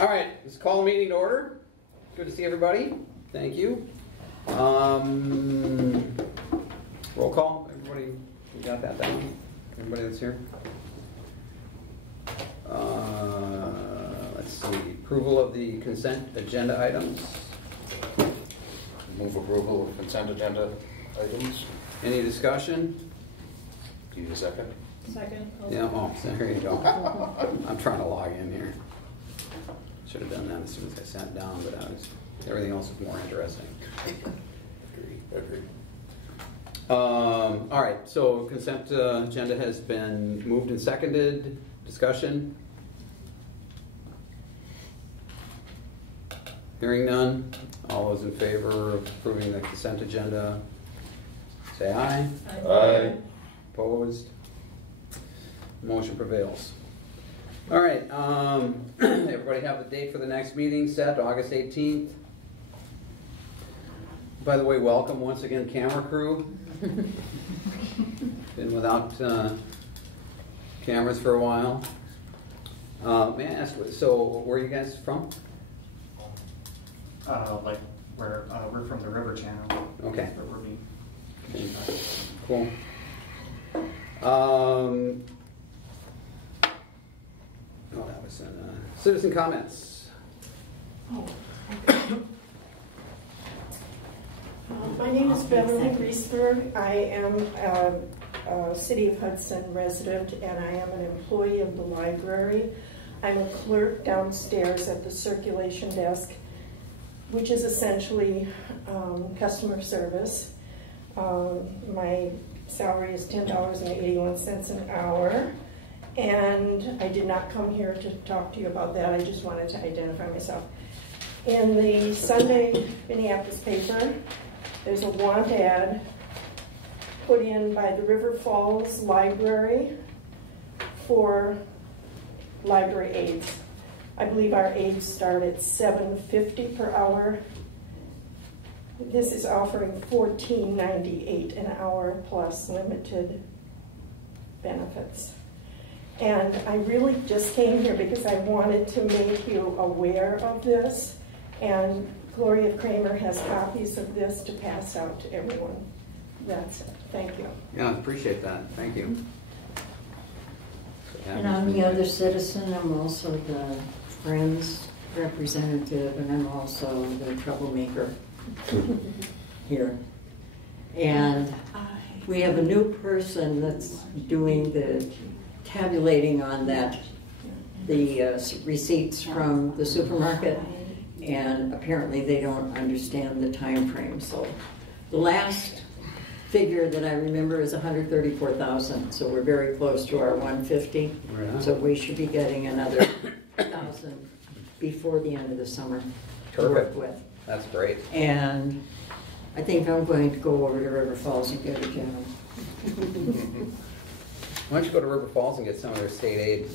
All right, let's call the meeting to order. Good to see everybody. Thank you. Roll call. Everybody got that down? Everybody that's here? Let's see. Approval of the consent agenda items. Move approval of consent agenda items. Any discussion? Do you need a second? Second. Yeah, oh, so here you go. I'm trying to log in here. Should have done that as soon as I sat down, but everything else is more interesting. Agree. All right, so consent agenda has been moved and seconded. Discussion? Hearing none. All those in favor of approving the consent agenda, say aye. Aye. Opposed? Motion prevails. All right, everybody have the date for the next meeting set, August 18th. By the way, welcome once again, camera crew. Been without cameras for a while. May I ask, so where are you guys from? We're from the River Channel. Okay. But we're being Cool. Oh, that was citizen comments. My name is Beverly Griesberg. I am a City of Hudson resident, and I am an employee of the library. I'm a clerk downstairs at the circulation desk, which is essentially customer service. My salary is $10.81 an hour, and I did not come here to talk to you about that. I just wanted to identify myself. In the Sunday Minneapolis paper, there's a want ad put in by the River Falls Library for library aides. I believe our aides start at $7.50 per hour. This is offering $14.98 an hour plus limited benefits. And I really just came here because I wanted to make you aware of this. And Gloria Kramer has copies of this to pass out to everyone. That's it. Thank you. Yeah, I appreciate that. Thank you. And I'm the other citizen. I'm also the Friends representative, and I'm also the troublemaker here. And we have a new person that's doing the tabulating on that, the receipts from the supermarket, and apparently they don't understand the time frame. So the last figure that I remember is 134,000. So we're very close to our 150. Right. So we should be getting another 1,000 before the end of the summer to work with. That's great. And I think I'm going to go over to River Falls and get a job. Why don't you go to River Falls and get some of their state aid?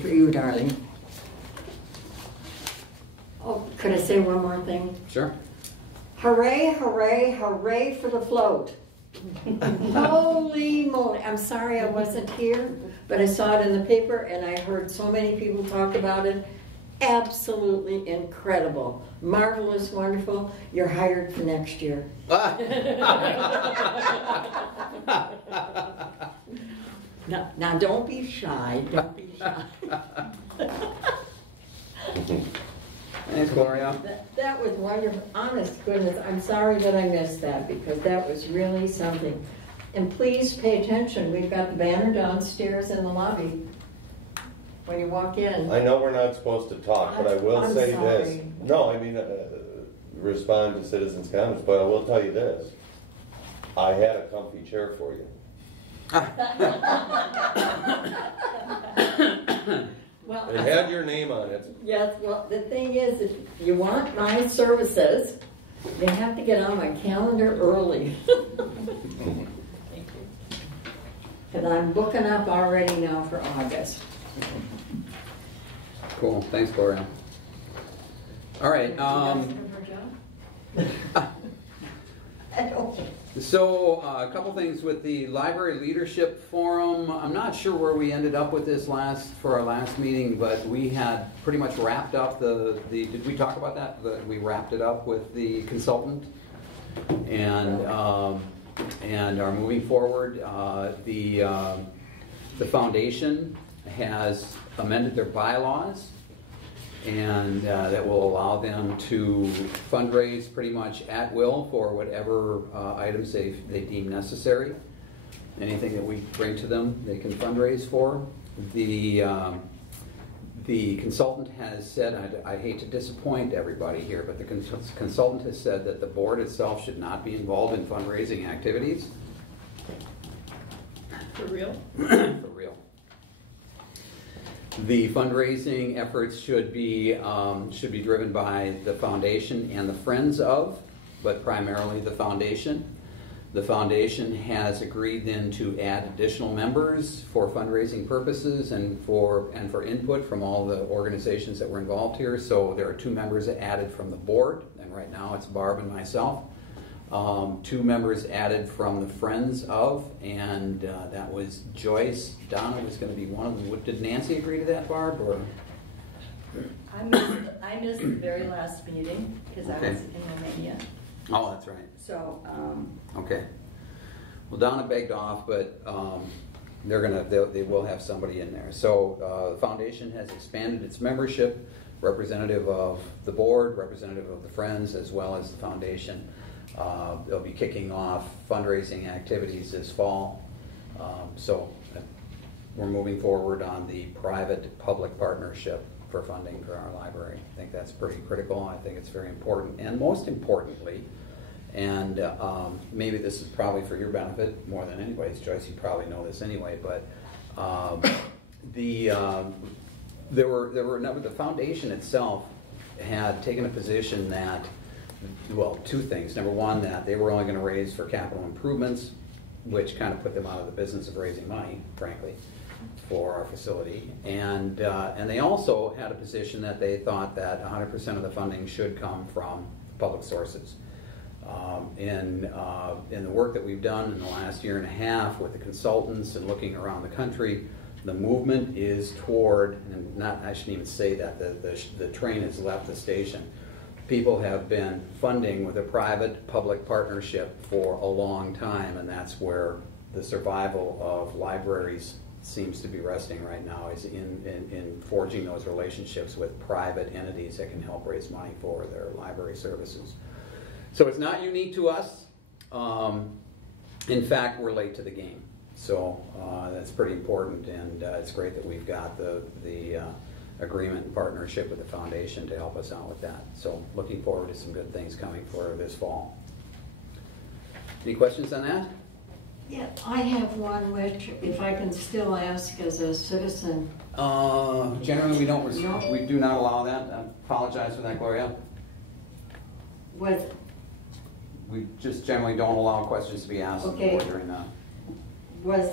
For you, darling. Oh, could I say one more thing? Sure. Hooray, hooray, hooray for the float. Holy moly. I'm sorry I wasn't here, but I saw it in the paper and I heard so many people talk about it. Absolutely incredible. Marvelous, wonderful. You're hired for next year. Now don't be shy. Don't be shy. Thanks, Gloria. That was wonderful. Honest goodness, I'm sorry that I missed that because that was really something. And please pay attention. We've got the banner downstairs in the lobby when you walk in. I know we're not supposed to talk, but I will say this. No, I mean, respond to citizens' comments, but I will tell you this. I had a comfy chair for you. Well, it had your name on it. Yes, well, the thing is, if you want my services, you have to get on my calendar early. Thank you. Because I'm booking up already now for August. Cool. Thanks, Gloria. All right. I don't. So, a couple things with the Library Leadership Forum. I'm not sure where we ended up with this for our last meeting, but we had pretty much wrapped up did we talk about that? We wrapped it up with the consultant and are moving forward. The foundation has amended their bylaws, and that will allow them to fundraise pretty much at will for whatever items they deem necessary. Anything that we bring to them, they can fundraise for. The consultant has said, I hate to disappoint everybody here, but the consultant has said that the board itself should not be involved in fundraising activities. For real? For real. The fundraising efforts should be driven by the foundation and the friends of, but primarily the foundation. The foundation has agreed then to add additional members for fundraising purposes and for input from all the organizations that were involved here. So there are 2 members added from the board, and right now it's Barb and myself. 2 members added from the friends of, and that was Joyce. Donna was going to be one of them. Did Nancy agree to that, Barb? Or? I missed the very last meeting because I was in Romania. Oh, that's right. So. Okay. Well, Donna begged off, but they will have somebody in there. So the foundation has expanded its membership, representative of the board, representative of the friends, as well as the foundation. They'll be kicking off fundraising activities this fall. So we're moving forward on the private-public partnership for funding for our library. I think that's pretty critical. I think it's very important. And most importantly, and maybe this is probably for your benefit more than anybody's, Joyce, you probably know this anyway, but the foundation itself had taken a position that, well, 2 things. Number one, that they were only going to raise for capital improvements, which kind of put them out of the business of raising money, frankly, for our facility. And they also had a position that they thought that 100% of the funding should come from public sources. In the work that we've done in the last year and a half with the consultants and looking around the country, the movement is toward, and I shouldn't even say that, the train has left the station. People have been funding with a private-public partnership for a long time, and that's where the survival of libraries seems to be resting right now, is in forging those relationships with private entities that can help raise money for their library services. So it's not unique to us. In fact, we're late to the game. So that's pretty important, and it's great that we've got the agreement and partnership with the foundation to help us out with that. So looking forward to some good things coming for this fall. Any questions on that? Yeah, I have one which, if I can still ask as a citizen. Generally, we don't. No. We do not allow that. I apologize for that, Gloria. We just generally don't allow questions to be asked during that. Was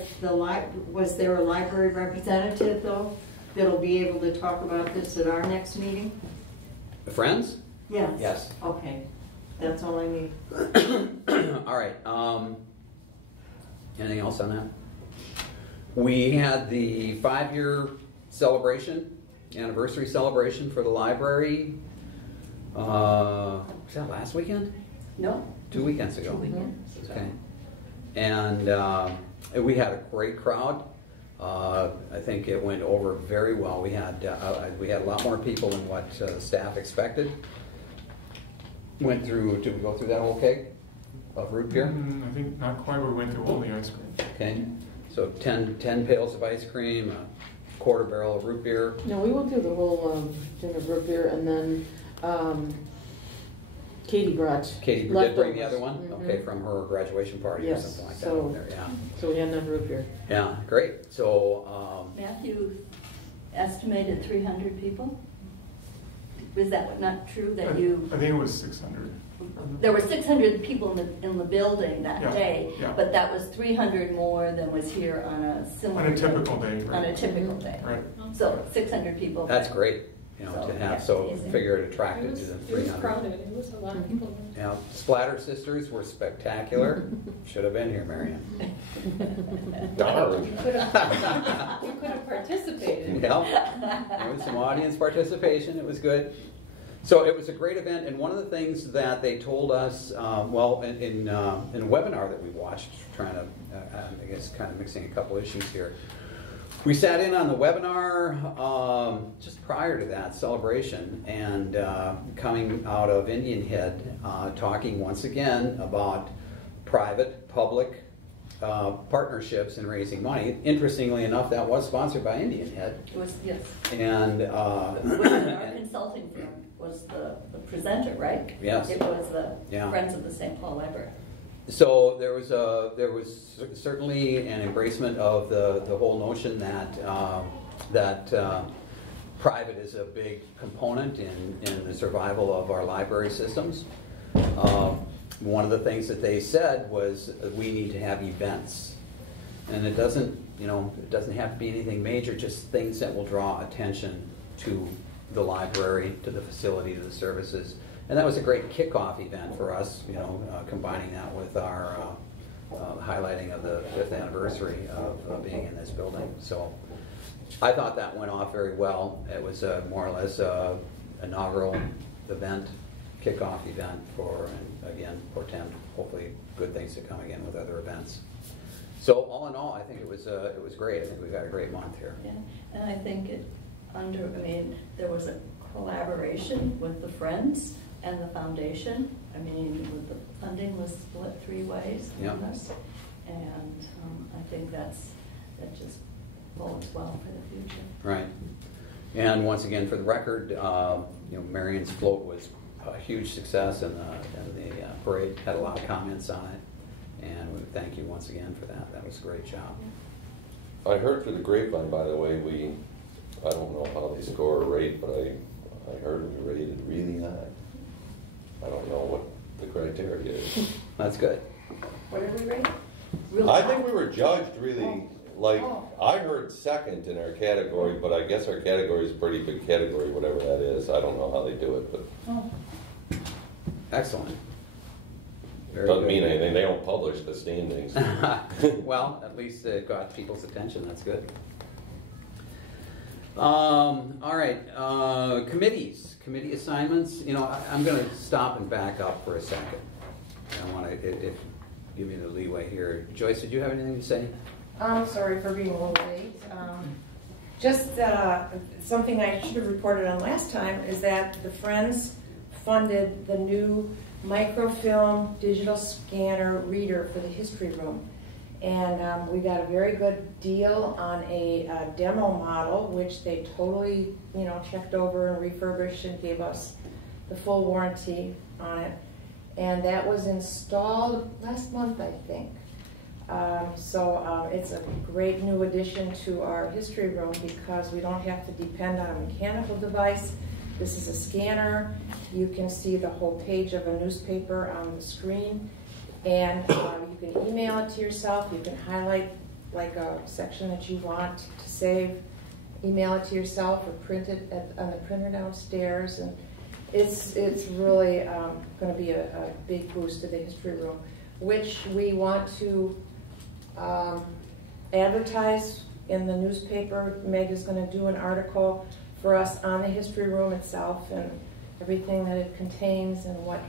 there a library representative though that'll be able to talk about this at our next meeting? The friends? Yes. Yes. Okay, that's all I need. All right. Anything else on that? We had the 5-year celebration, anniversary celebration for the library. Was that last weekend? No. 2 weekends ago. 2 weekends. Okay. And we had a great crowd. I think it went over very well. We had a lot more people than what staff expected. Did we go through that whole keg of root beer? I think not quite, but we went through all the ice cream. Okay. So 10 pails of ice cream, a quarter barrel of root beer. No, we went through the whole thing of root beer, and then Katie did bring the other one? Mm-hmm. Okay, from her graduation party or something like that over there, yeah. So we had enough root beer. Yeah, great. So Matthew estimated 300 people. Was that not true that you? I think it was 600. There were 600 people in the building that day, but that was 300 more than was here on a similar on a typical day. Right? On a typical day. Right. So 600 people. that's great. you know, So, to have, yeah, so amazing. figure it attracted to the It was 300. crowded, it was a lot of people. Yeah, Splatter Sisters were spectacular. Should have been here, Marion. Darn. You could have participated. Yeah, there was some audience participation. It was good. So it was a great event, and one of the things that they told us, well, in a webinar that we watched, trying to, I guess, kind of mixing a couple issues here. We sat in on the webinar just prior to that celebration, and coming out of Indian Head, talking once again about private-public partnerships and raising money. Interestingly enough, that was sponsored by Indian Head. It was, yes. And Our consulting firm was the presenter, right? Yes. It was the Yeah. Friends of the St. Paul Library. so there was certainly an embracement of the whole notion that private is a big component in the survival of our library systems. One of the things that they said was we need to have events, and it doesn't have to be anything major, just things that will draw attention to the library, to the facility, to the services. And that was a great kickoff event for us, combining that with our highlighting of the 5th anniversary of being in this building. So I thought that went off very well. It was more or less an inaugural event, kickoff event for, and again, portend hopefully good things to come again with other events. So all in all, I think it was great. I think we've got a great month here. Yeah, and I think there was a collaboration with the Friends and the foundation. With the funding was split 3 ways Yep. on us, and I think that just bodes well for the future. Right. And once again, for the record, Marion's float was a huge success, and the parade had a lot of comments on it. And we thank you once again for that. That was a great job. I heard through the grapevine, by the way, I don't know how they score a rate, but I heard we rated really high. I don't know what the criteria is. That's good. What did we rate? Real I high? think we were judged really, I heard second in our category, but I guess our category is a pretty big category, whatever that is. I don't know how they do it, but Oh. Excellent. Very doesn't good. mean anything. They don't publish the standings. Well, at least it got people's attention. That's good. All right, committee assignments. I'm going to stop and back up for a second. I want to give me the leeway here. Joyce, did you have anything to say? I'm sorry for being a little late. Just something I should have reported on last time is that the Friends funded the new microfilm digital scanner reader for the history room. And we got a very good deal on a demo model, which they totally, checked over and refurbished and gave us the full warranty on it. And that was installed last month, I think. So it's a great new addition to our history room because we don't have to depend on a mechanical device. This is a scanner. You can see the whole page of a newspaper on the screen. And you can email it to yourself. You can highlight like a section that you want to save, email it to yourself, or print it on the printer downstairs. And it's really going to be a big boost to the history room, which we want to advertise in the newspaper. Meg is going to do an article for us on the history room itself and everything that it contains and what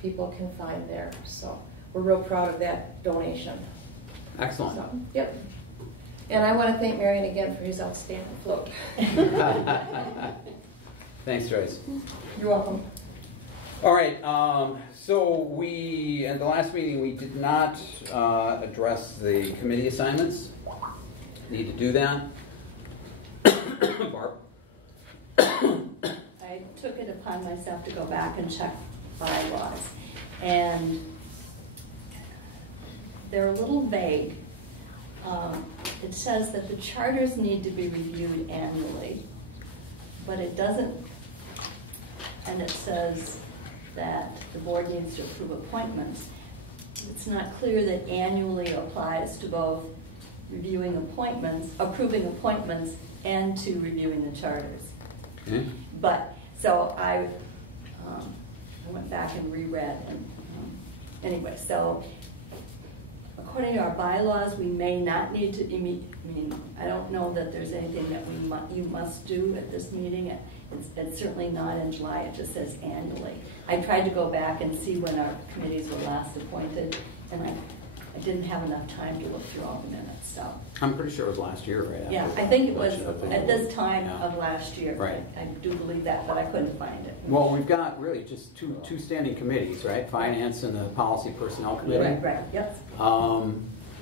people can find there. So we're real proud of that donation. Excellent. So, yep. And I want to thank Marion again for his outstanding float. Thanks, Joyce. You're welcome. All right, so we, at the last meeting, we did not address the committee assignments. Need to do that. Barb? I took it upon myself to go back and check bylaws, and they're a little vague. It says that the charters need to be reviewed annually, but it doesn't, and it says that the board needs to approve appointments. It's not clear that annually applies to both approving appointments, and to reviewing the charters. Okay. But, so I went back and reread, and anyway, so according to our bylaws, we may not need to, I don't know that there's anything that you must do at this meeting. It's certainly not in July, it just says annually. I tried to go back and see when our committees were last appointed, and I didn't have enough time to look through all the minutes, so. I'm pretty sure it was last year, right? Yeah, after I think it the was election, I think at it this was. time Yeah. of last year. Right. I do believe that, but I couldn't find it. Well, we've got really just two standing committees, right? Finance and the Policy Personnel Committee. Right, yep.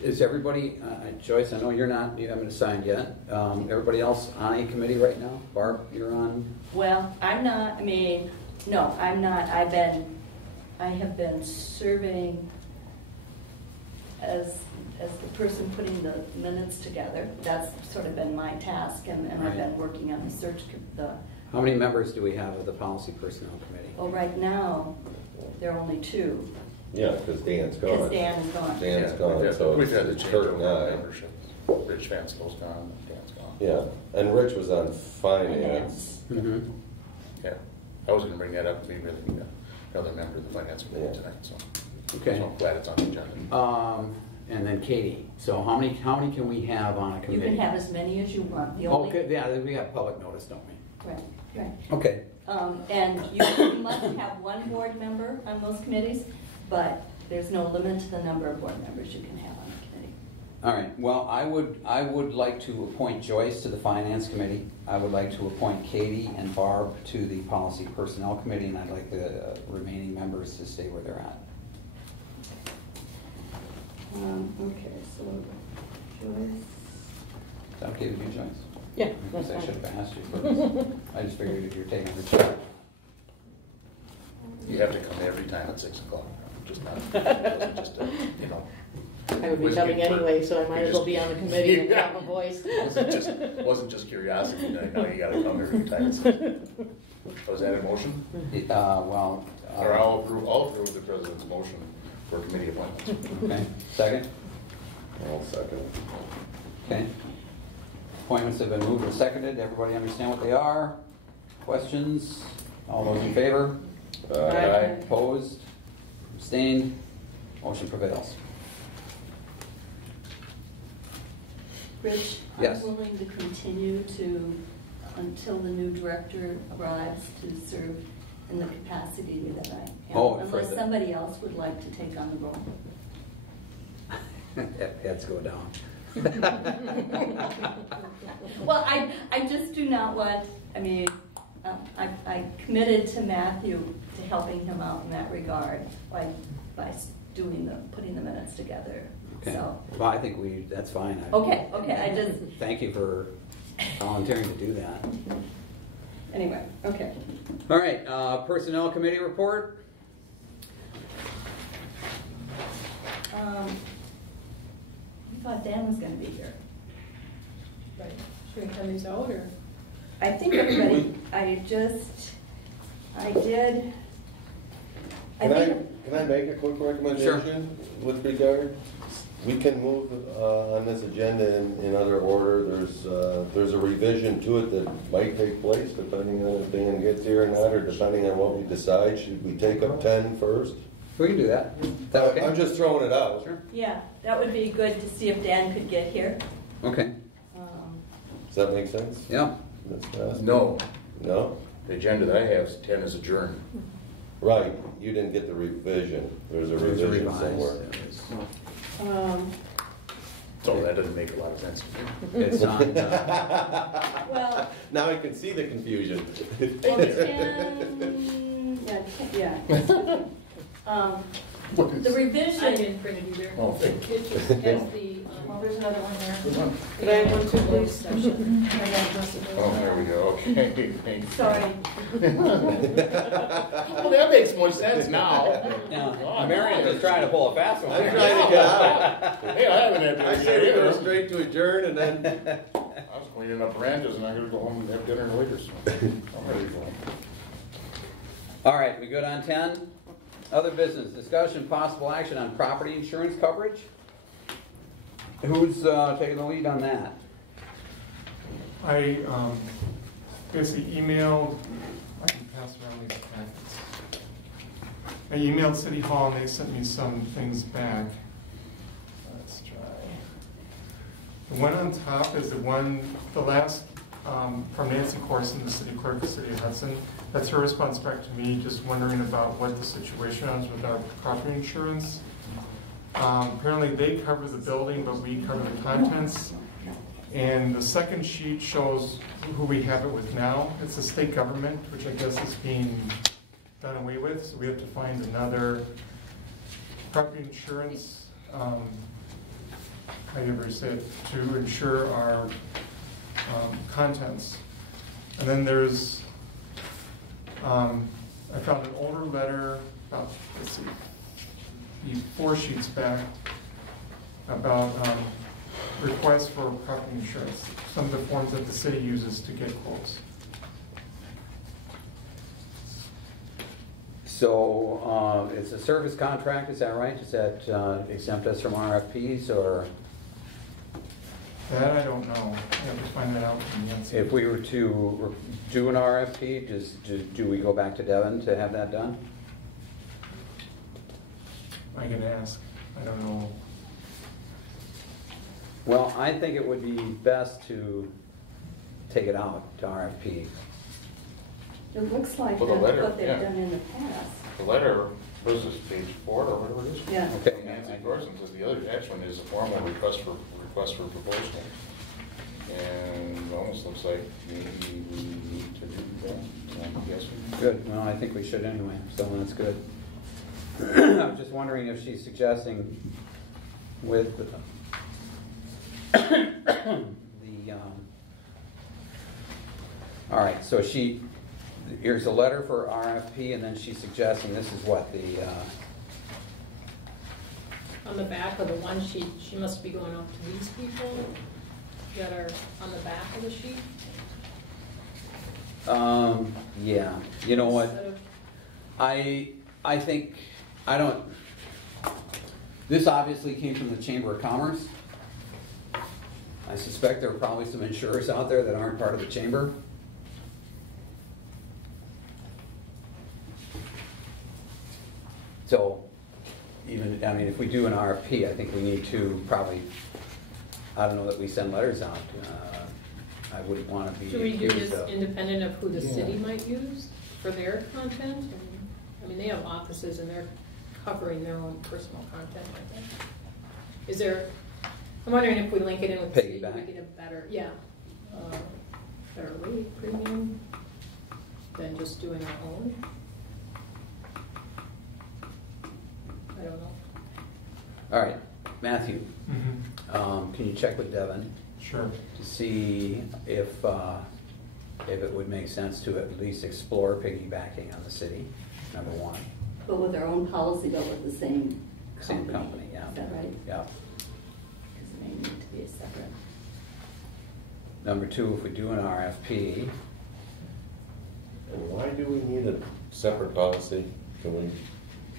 Is everybody, Joyce, I know you haven't assigned yet. Everybody else on a committee right now? Barb, you're on? Well, I'm not, no, I'm not. I have been serving as the person putting the minutes together. That's sort of been my task, and I've been working on the search, How many members do we have of the Policy Personnel Committee? well, right now, there are only 2. Yeah, because Dan's gone. Because Dan is gone. Dan's gone, so We've had to it's change Kurt over and I. membership. Rich Vansco's gone, Dan's gone. Yeah, and Rich was on finance. Mm-hmm. Yeah, I was gonna bring that up, we really need another member of the finance committee tonight, so. Okay. So I'm glad it's on the agenda. And then Katie. So how many can we have on a You committee? can have as many as you want. The Oh, only, good. Yeah, we have public notice, don't we? right. Okay. And you must have 1 board member on those committees, but there's no limit to the number of board members you can have on a committee. All right. Well, I would like to appoint Joyce to the Finance Committee. I would like to appoint Katie and Barb to the Policy Personnel Committee, and I'd like the remaining members to stay where they're at. Okay, so Joyce. Is that okay with you, Joyce? Yeah, I that's should fine. have asked you first. I just figured if you're taking the chair. You have to come every time at 6 o'clock, just not, it wasn't just, I would be Was coming it- anyway, so I might as well be on the committee and Yeah. have a voice. wasn't just curiosity, you gotta come every time at 6. Was that a motion? Well. Or I'll approve the president's motion for committee appointments. Okay. Second? I'll second. Okay. Appointments have been moved and seconded. Everybody understand what they are? Questions? All those in favor? Aye. Opposed? Abstained? Motion prevails. Rich, Yes. I'm willing to continue until the new director arrives, to serve in the capacity that I am. Oh, for Unless the- somebody else would like to take on the role. Heads go down. Well, I just do not want, I committed to Matthew to helping him out in that regard by putting the minutes together. Okay. So, Well, I think that's fine. okay, I just, Thank you for volunteering to do that. anyway, okay. All right, Personnel Committee report. We thought Dan was gonna be here. Right. Should we come these out, or? I think everybody, Can I make a quick recommendation with regard? We can move on this agenda in other order. There's a revision to it that might take place depending on if Dan gets here or not, or depending on what we decide. Should we take up 10 first? We can do that. Is that okay? I'm just throwing it out. Sure. yeah, that would be good to see if Dan could get here. Okay. Does that make sense? Yeah. Ms. Bass? No, No? the agenda that I have is 10 is adjourned. Right, you didn't get the revision. There's a There's a revision revised. somewhere. So that doesn't make a lot of sense. It's on. Well, Now I can see the confusion. The revision. I didn't print it either. Oh, It just has the, Well, there's another one there. Could I have one too, closed please? session. Oh, there we go, okay. Thanks. Sorry. Well, that makes more sense now. Yeah. Marion was trying to pull a fast one. I'm trying to get out. Hey, I haven't had I to said we go either. straight to adjourn and then, I was cleaning up ranches and I gotta go home and have dinner later, so I'm ready for it. All right, we good on 10? Other business, discussion, possible action on property insurance coverage? Who's taking the lead on that? I basically emailed, I can pass around these packets. I emailed City Hall and they sent me some things back. Let's try. The one on top is the last from Nancy Corson, the city clerk of the city of Hudson. That's her response back to me, just wondering about what the situation is with our property insurance. Apparently they cover the building, but we cover the contents. And the second sheet shows who we have it with now. It's the state government, which I guess is being done away with. So we have to find another property insurance, how do you ever say it, to insure our contents. And then there's, I found an older letter about, let's see, 4 sheets back about requests for property insurance, some of the forms that the city uses to get quotes. So it's a service contract, is that right? Does that exempt us from RFPs, or? That I don't know. I have to find that out from Nancy. If we were to do an RFP, do we go back to Devin to have that done? I can ask. I don't know. Well, I think it would be best to take it out to RFP. It looks like Well, the that's letter, what they've yeah. done in the past. The letter, what is this, page 4 or whatever it is? Yeah. Okay. Nancy Corson says the other attached one is a formal request for proposal. And it almost looks like maybe we need to do that. Yes, we do. Good, well, I think we should anyway, so that's good. I was just wondering if she's suggesting with all right, so here's a letter for RFP, and then she's suggesting this is what the, On the back of the one sheet, she must be going out to these people that are on the back of the sheet. yeah, you know what? Instead of- I think, this obviously came from the Chamber of Commerce. I suspect there are probably some insurers out there that aren't part of the chamber. So, if we do an RFP, I think we need to probably, I don't know that we send letters out. I wouldn't want to be Should we do accused this of. independent of who the city might use for their content? They have offices and they're covering their own personal content, I think. Is there, I'm wondering if we link it in with the city, Piggyback. we get a better, better rate premium than just doing our own? I don't know. All right, Matthew, Mm-hmm. can you check with Devin Sure. to see if it would make sense to at least explore piggybacking on the city, number one. But with their own policy, but with the same Same company. company, yeah. Is that right? Yeah. Because it may need to be a separate. Number two, if we do an RFP, And why do we need a separate policy? Can we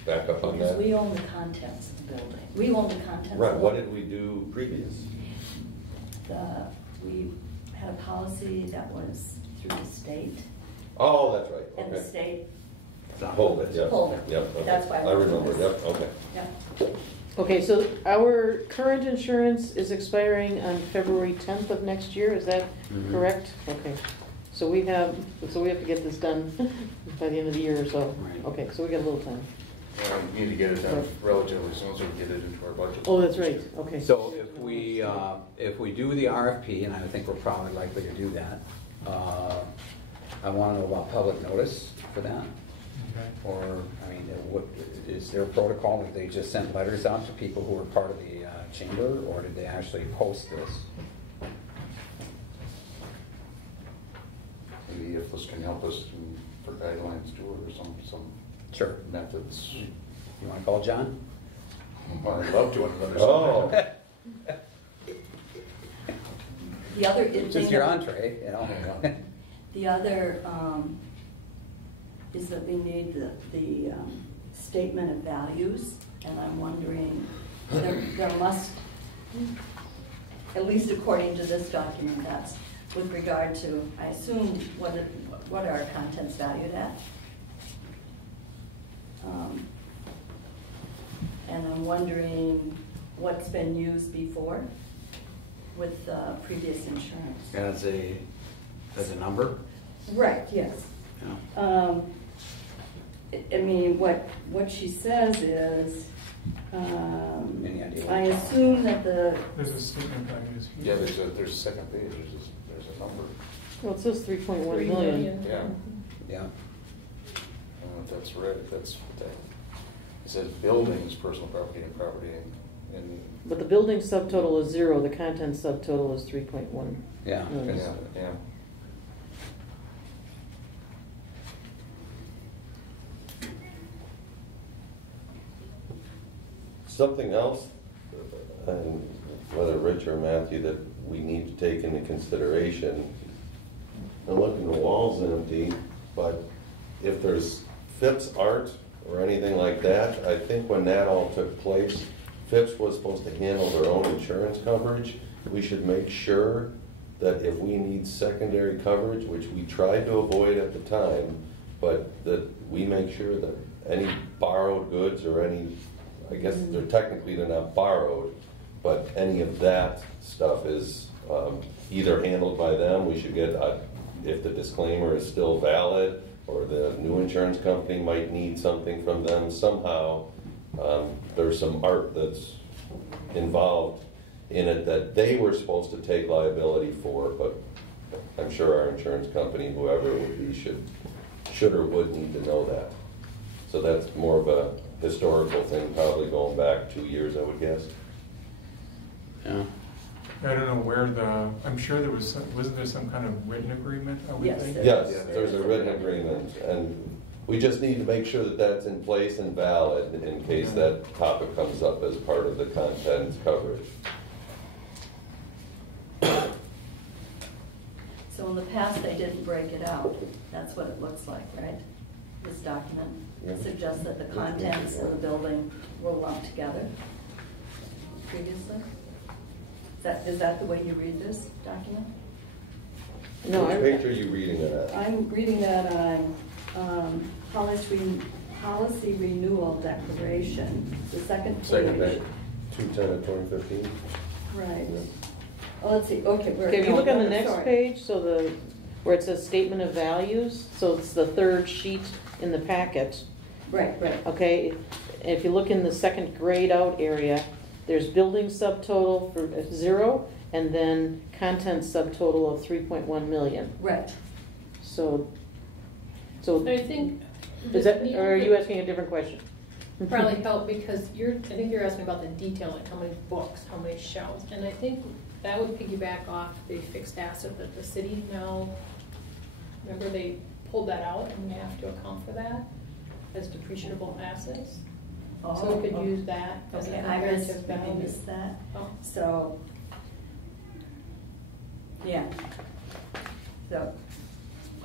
back up on Because that? we own the contents of the building. We own the contents. Right, of what the- did we do previous? We had a policy that was through the state, Oh, that's right, and the okay. state, Hold it, yeah. Pulled it. Yep, okay. That's why I we're doing remember, this. yep, okay. yeah. Okay, so our current insurance is expiring on February 10th of next year, is that Mhm. correct? Okay, so we have to get this done by the end of the year or so. Right. Okay, so we got a little time. We need to get it done relatively soon, so we get it into our budget. Oh, that's right, okay. so if we do the RFP, and I think we're probably likely to do that, I want to know about public notice for that. Okay. Or, what, is there a protocol that they just sent letters out to people who were part of the chamber, or did they actually post this? Maybe if this can help us for guidelines too, or some Sure. methods. You want to call John? Well, I'd love to understand. Oh. The other Just thing your that- entree, you know. The other is that we need the statement of values, and I'm wondering, there must, at least according to this document, with regard to, I assume, what are our contents valued at? And I'm wondering what's been used before with previous insurance. As a number? Right, yes. Yeah. I mean, what she says is, Any idea? I assume that There's a statement values Yeah, here. there's a second page, there's a number. Well, it says 3.1 3 million. million. Yeah. Yeah. I don't know if that's right, if that's what that, it says buildings, personal property and property and. But the building subtotal is 0, the content subtotal is 3.1. Yeah. million. Yeah, yeah. Something else, and whether Rich or Matthew, that we need to take into consideration, and looking, the wall's empty, but if there's Phipps art or anything like that, I think when that all took place, Phipps was supposed to handle their own insurance coverage. We should make sure that if we need secondary coverage, which we tried to avoid at the time, but that we make sure that any borrowed goods or any, I guess they're not borrowed, but any of that stuff is either handled by them. We should get, if the disclaimer is still valid, or the new insurance company might need something from them somehow. There's some art that's involved in it that they were supposed to take liability for, but I'm sure our insurance company, whoever it would be, should or would need to know that. So that's more of a historical thing, probably going back 2 years, I would guess. Yeah. I don't know where I'm sure there was wasn't there some kind of written agreement, I would Yes, think? there Yes, is. there's a written agreement, and we just need to make sure that that's in place and valid in case that topic comes up as part of the content coverage. So in the past, they didn't break it out. That's what it looks like, right? This document Yeah. suggests that the contents of the building were lumped together previously. Is that the way you read this document? No, Which page are you reading it at? I'm reading that on policy renewal declaration, the second page. Second page, 210 of 2015. Right. Oh, let's see, okay. Okay, if you look on the next sorry. page, so where it says statement of values, so it's the third sheet in the packet. Right. Okay, if you look in the second grayed out area, there's building subtotal for 0, and then content subtotal of 3.1 million. Right. So I think. is that, or are you asking a different question? Probably help because I think you're asking about the detail, like how many books, how many shelves, and I think that would piggyback off the fixed asset that the city now, remember they pulled that out and we have to account for that as depreciable assets. So we could use that as Okay, a I comparative value. missed that. Oh. So, yeah. So,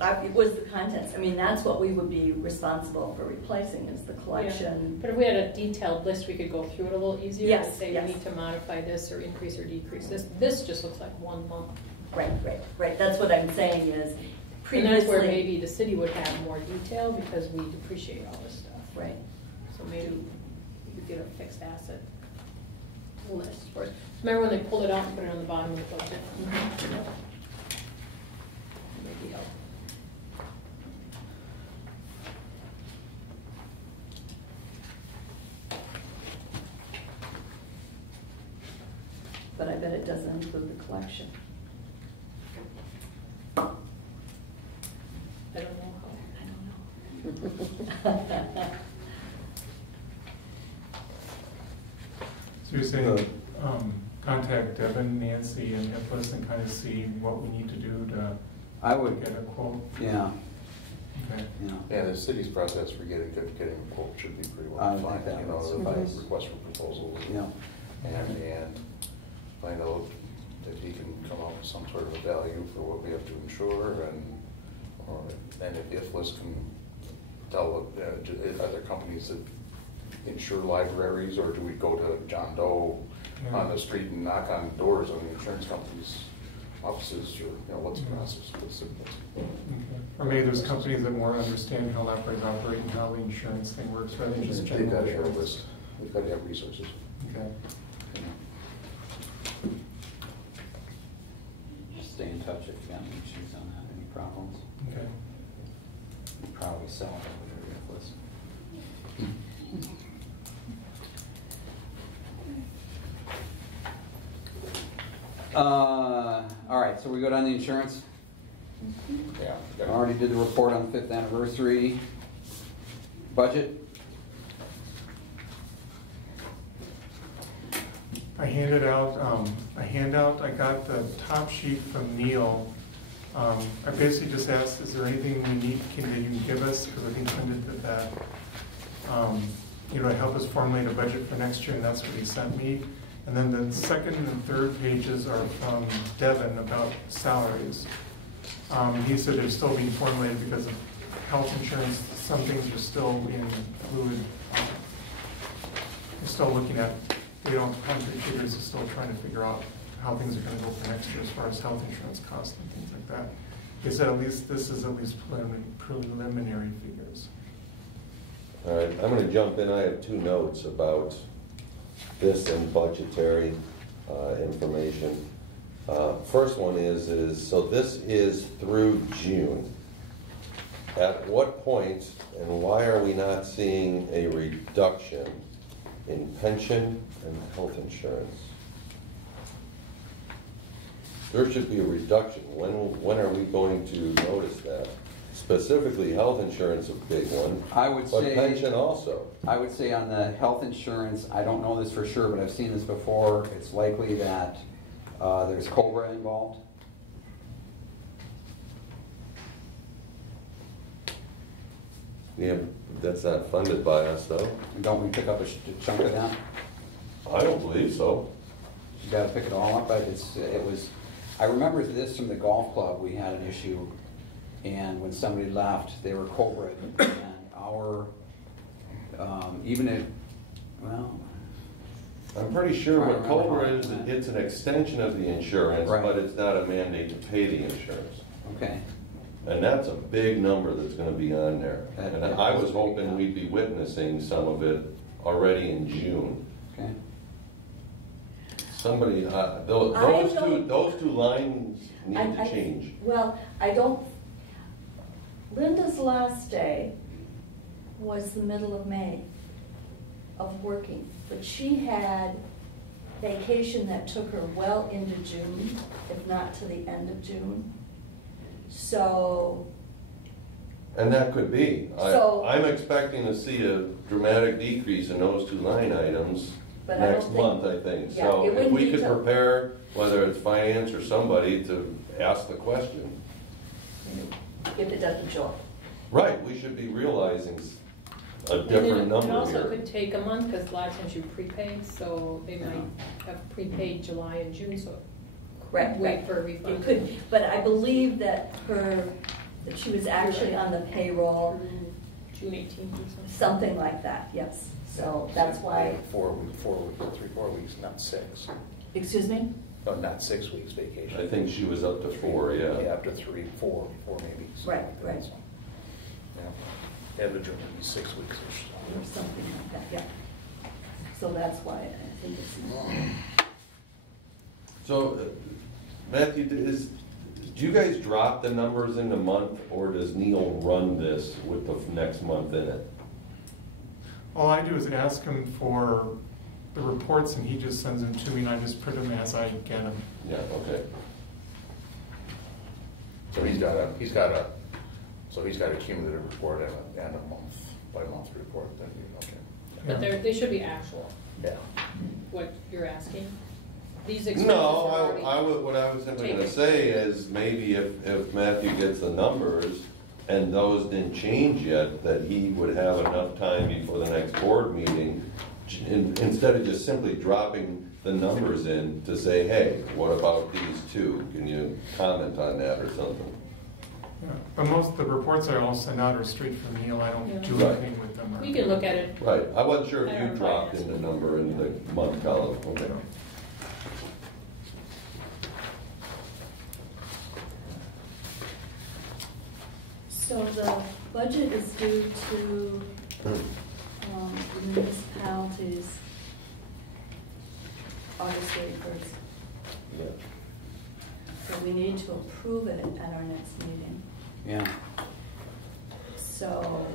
it was the contents. I mean, that's what we would be responsible for replacing is the collection. Yeah. But if we had a detailed list, we could go through it a little easier. Yes, And say yes. we need to modify this or increase or decrease this. This just looks like one lump. Right. That's what I'm saying is And previously. that's where maybe the city would have more detail because we depreciate all this stuff. Right. So maybe we could get a fixed asset list for it. Remember when they pulled it out and put it on the bottom of the budget? Maybe help. But I bet it doesn't include the collection. I don't know how. So you're saying, contact Devin, Nancy, and Hiplis and kind of see what we need to do to I would, get a quote? yeah, Okay. yeah. Yeah, the city's process for getting a quote should be pretty I well think defined, that you know, was the suffice. request for proposals. Yeah. And find out if he can come up with some sort of a value for what we have to insure and if IFLIS can tell, are there companies that insure libraries, or do we go to John Doe on the street and knock on doors on the insurance companies' offices, or, what's the process? Okay. Or maybe there's companies that more understand how libraries operate and how the insurance thing works rather than just They've general got to have a insurance. list. We've got to have resources. Okay. Just stay in touch if you got any issues on that, any problems. Okay. You probably sell it over your list. All right, so we go down the insurance. Yeah. I already did the report on the 5th anniversary. Budget. I handed out a handout. I got the top sheet from Neil. I basically just asked, is there anything we need, that you can give us? Because I think Linda did that. To help us formulate a budget for next year, and that's what he sent me. And then the second and third pages are from Devin about salaries. He said they're still being formulated because of health insurance. Some things are still in fluid. We're still looking at, we don't have concrete figures, are still trying to figure out how things are going to go for next year as far as health insurance costs and things like that. He said at least this is at least preliminary figures. All right, I'm going to jump in. I have 2 notes about this and budgetary information. First one is so this is through June. At what point and why are we not seeing a reduction in pension and health insurance? There should be a reduction. When are we going to notice that? Specifically, health insurance, a big one. I would but say pension also. I would say on the health insurance, I don't know this for sure, but I've seen this before. It's likely that there's COBRA involved. Yeah, that's not funded by us, though. And don't we pick up a chunk of that? I don't believe so. You got to pick it all up. But it was. I remember this from the golf club. We had an issue, and when somebody left, they were COBRA, and our even if I'm pretty sure what COBRA is, it's an extension of the insurance, right. but it's not a mandate to pay the insurance. Okay. And that's a big number that's going to be on there. That And I was hoping we'd be witnessing some of it already in June. Okay. Somebody, those two lines need to change. Well, I don't, Linda's last day was the middle of May of working, but she had vacation that took her well into June, if not to the end of June. So. And that could be. I'm expecting to see a dramatic decrease in those 2 line items next month, I think. Yeah, so if we could prepare, whether it's finance or somebody, to ask the question. Give it up to Joy. Right, we should be realizing a different number It also here. could take a month, because a lot of times you prepay, so they might have prepaid July and June, so wait for a refund. It could, but I believe that she was actually on the payroll. June 18th or something. Something like that, yes. So that's why. 4 weeks, 4 weeks, not 6. Excuse me? No, not 6 weeks vacation. I think she was up to 4, yeah. Yeah, up to 3, 4 maybe. Right, right. So, yeah. Average would be 6 weeks or Or something like that, yeah. So that's why I think it's wrong. So, Matthew, do you guys drop the numbers in a month, or does Neil run this with the next month in it? All I do is ask him for the reports, and he just sends them to me, and I just print them as I get them. Yeah, okay. So he's got a cumulative report and a month-by-month report. Then But they should be actual. Yeah. What you're asking. These expenses No, are already what I was simply going to taken. say is maybe if Matthew gets the numbers and those didn't change yet, that he would have enough time before the next board meeting, instead of just simply dropping the numbers in to say, hey, what about these 2? Can you comment on that or something? Yeah. But most of the reports I all send out are straight from Neil. I don't do Right. anything with them. We can look at it. Right. I wasn't sure if I you don't dropped finance. in the number in the month column. Okay. So the budget is due to the municipalities August 31st. Yeah. So we need to approve it at our next meeting. Yeah. So,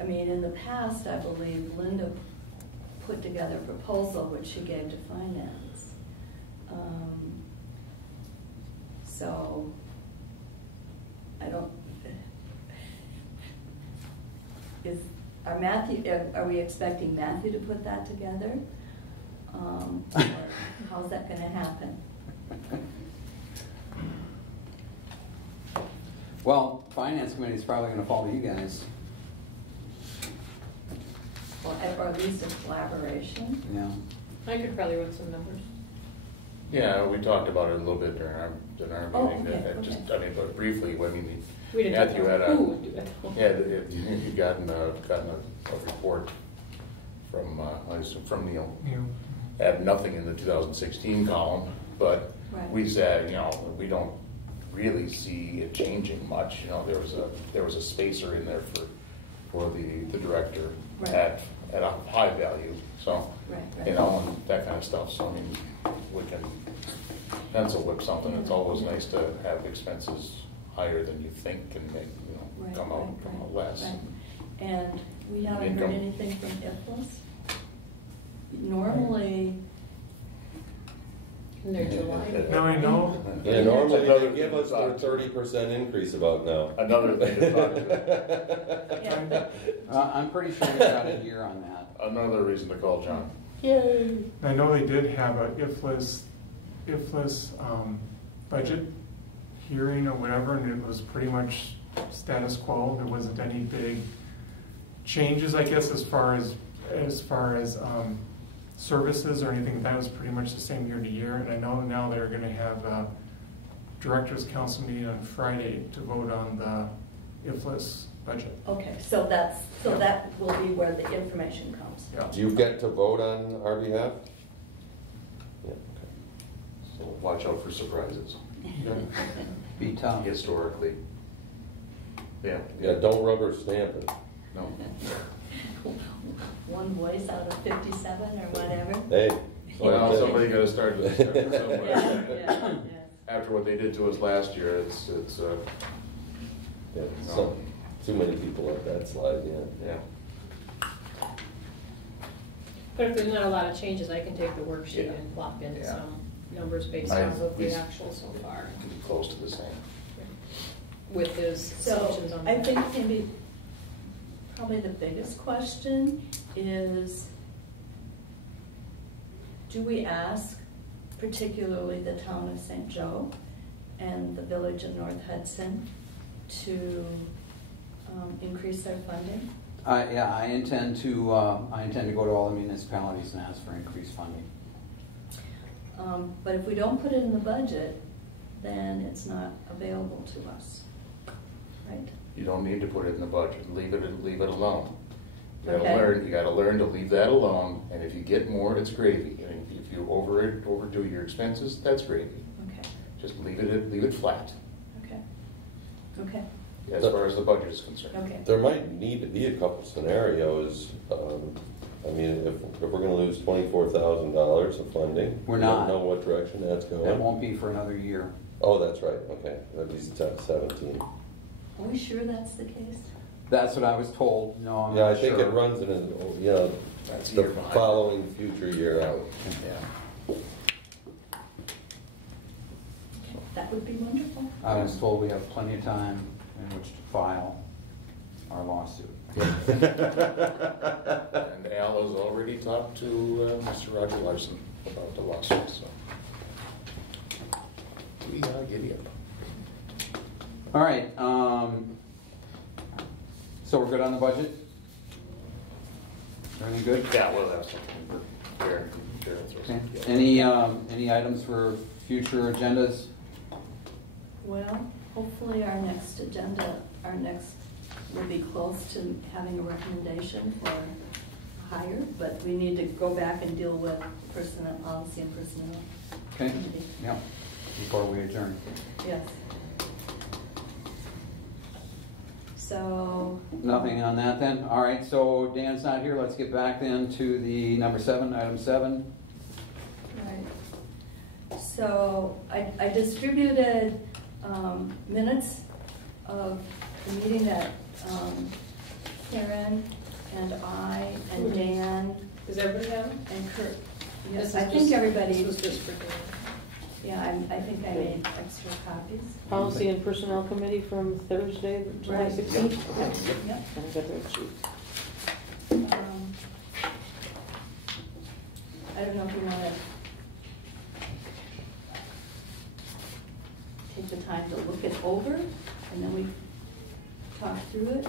I mean, in the past, I believe Linda put together a proposal which she gave to finance. So, I don't, are we expecting Matthew to put that together? Or how's that gonna happen? Well, finance committee is probably gonna follow you guys. Or at least a collaboration? Yeah. I could probably run some numbers. Yeah, we talked about it a little bit during our Oh, meeting. okay, Just, okay. I mean, but briefly, I mean, We didn't Matthew know had who would do it. yeah, you gotten a report from, I assume from Neil. You Had nothing in the 2016 column, but Right. we said, we don't really see it changing much. There was a spacer in there for the director Right. at a high value, so, Right, and that kind of stuff. So, I mean, we can pencil whip something. It's always nice to have expenses higher than you think and make, Right, come out less. Right. And we haven't heard Income. anything from IFLS? Normally, In their July. Now I know. Yeah, normally Another they give us their 30% increase about now. Another thing to talk about. yeah, I'm pretty sure we got a year on that. Another reason to call John. Yay! I know they did have a IFLS budget hearing or whatever, and it was pretty much status quo. There wasn't any big changes, I guess, as far as services or anything. That was pretty much the same year to year. And I know now they're going to have a directors' council meeting on Friday to vote on the IFLS budget. okay, so that will be where the information comes. Yeah. Do you get to vote on our behalf? Yeah, So watch out for surprises. Be tough. Historically. Yeah. okay. Yeah, don't rubber stamp it. No. One voice out of 57 or whatever. Hey. Well, somebody got to start somewhere. Yeah, yeah. After what they did to us last year, it's Yeah, too many people let that slide, yeah. yeah. But if there's not a lot of changes, I can take the worksheet Yeah. and plop in Yeah. some numbers based I- off of we- the actual so far, Close to the same. with his So assumptions on. I think maybe probably the biggest question is, do we ask particularly the town of St. Joe and the village of North Hudson to increase their funding? Yeah, I intend to go to all the municipalities and ask for increased funding. But if we don't put it in the budget, then it's not available to us, right? You don't need to put it in the budget. Leave it alone. You gotta Okay. learn. You gotta learn to leave that alone. And if you get more, it's gravy. And if you overdo your expenses, that's gravy. Okay, Just leave it flat. okay, okay, As far as the budget is concerned. okay. There might need to be a couple scenarios. I mean, if we're gonna lose $24,000 of funding. We're we not. don't know what direction that's It going. won't be for another year. Oh, that's right, okay, at least it's at 17. Are we sure that's the case? That's what I was told. No, I'm Yeah, I not think sure. it runs in, That's a the year behind. following future year out. Yeah. That would be wonderful. I was told we have plenty of time in which to file our lawsuit. And Al has already talked to Mr. Roger Larson about the lawsuit, so. We gotta giddy up. All right, so we're good on the budget? Everything good? Yeah, we'll have something for Karen. Okay. Any items for future agendas? Well, hopefully our next will be close to having a recommendation for hire, but we need to go back and deal with personnel, policy and personnel. Okay, committee. yeah, before we adjourn. Yes. So, Nothing on that then? All right, so Dan's not here. Let's get back then to the number 7, item 7. right. So I distributed minutes of the meeting that Karen and I and Dan Does everybody have them? and Kurt. This Yes, is I think just- everybody. This was just for Dan. Yeah, I think I made extra copies. Policy and Personnel Committee from Thursday, July Right. 16th? Yep. Yep. I got that sheet. I don't know if you want to take the time to look it over, and then we talk through it.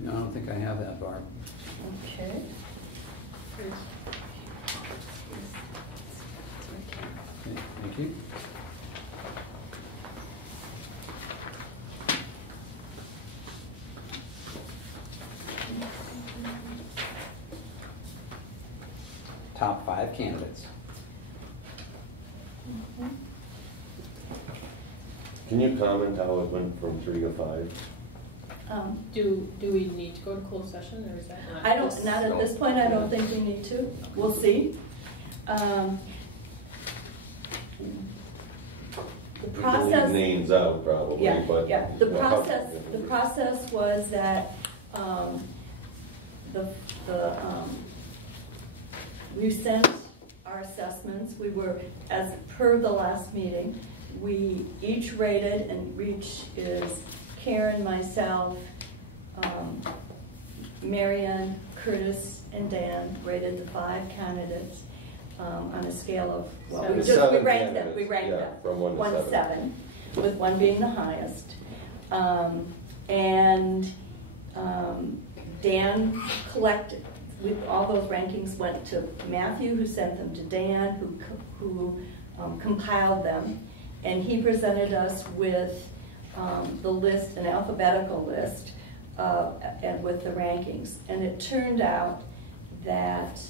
No, I don't think I have that, Barb. Okay. Okay, thank you. Top 5 candidates. Can you comment how it went from 3 to 5? Do we need to go to closed session, or is that not? I don't, not at this point, I don't think we need to. We'll see. The We can leave process. names out probably, Yeah, but. yeah, the Well, process was that, we sent our assessments, we were, as per the last meeting, we each rated, and each is Karen, myself, Marianne, Curtis, and Dan rated the 5 candidates on a scale of, well, we Seven ranked them, candidates, them. from 1 to 1 to 7, with 1 being the highest. Dan collected, all those rankings went to Matthew, who sent them to Dan, who compiled them, and he presented us with the list, an alphabetical list, and with the rankings. And it turned out that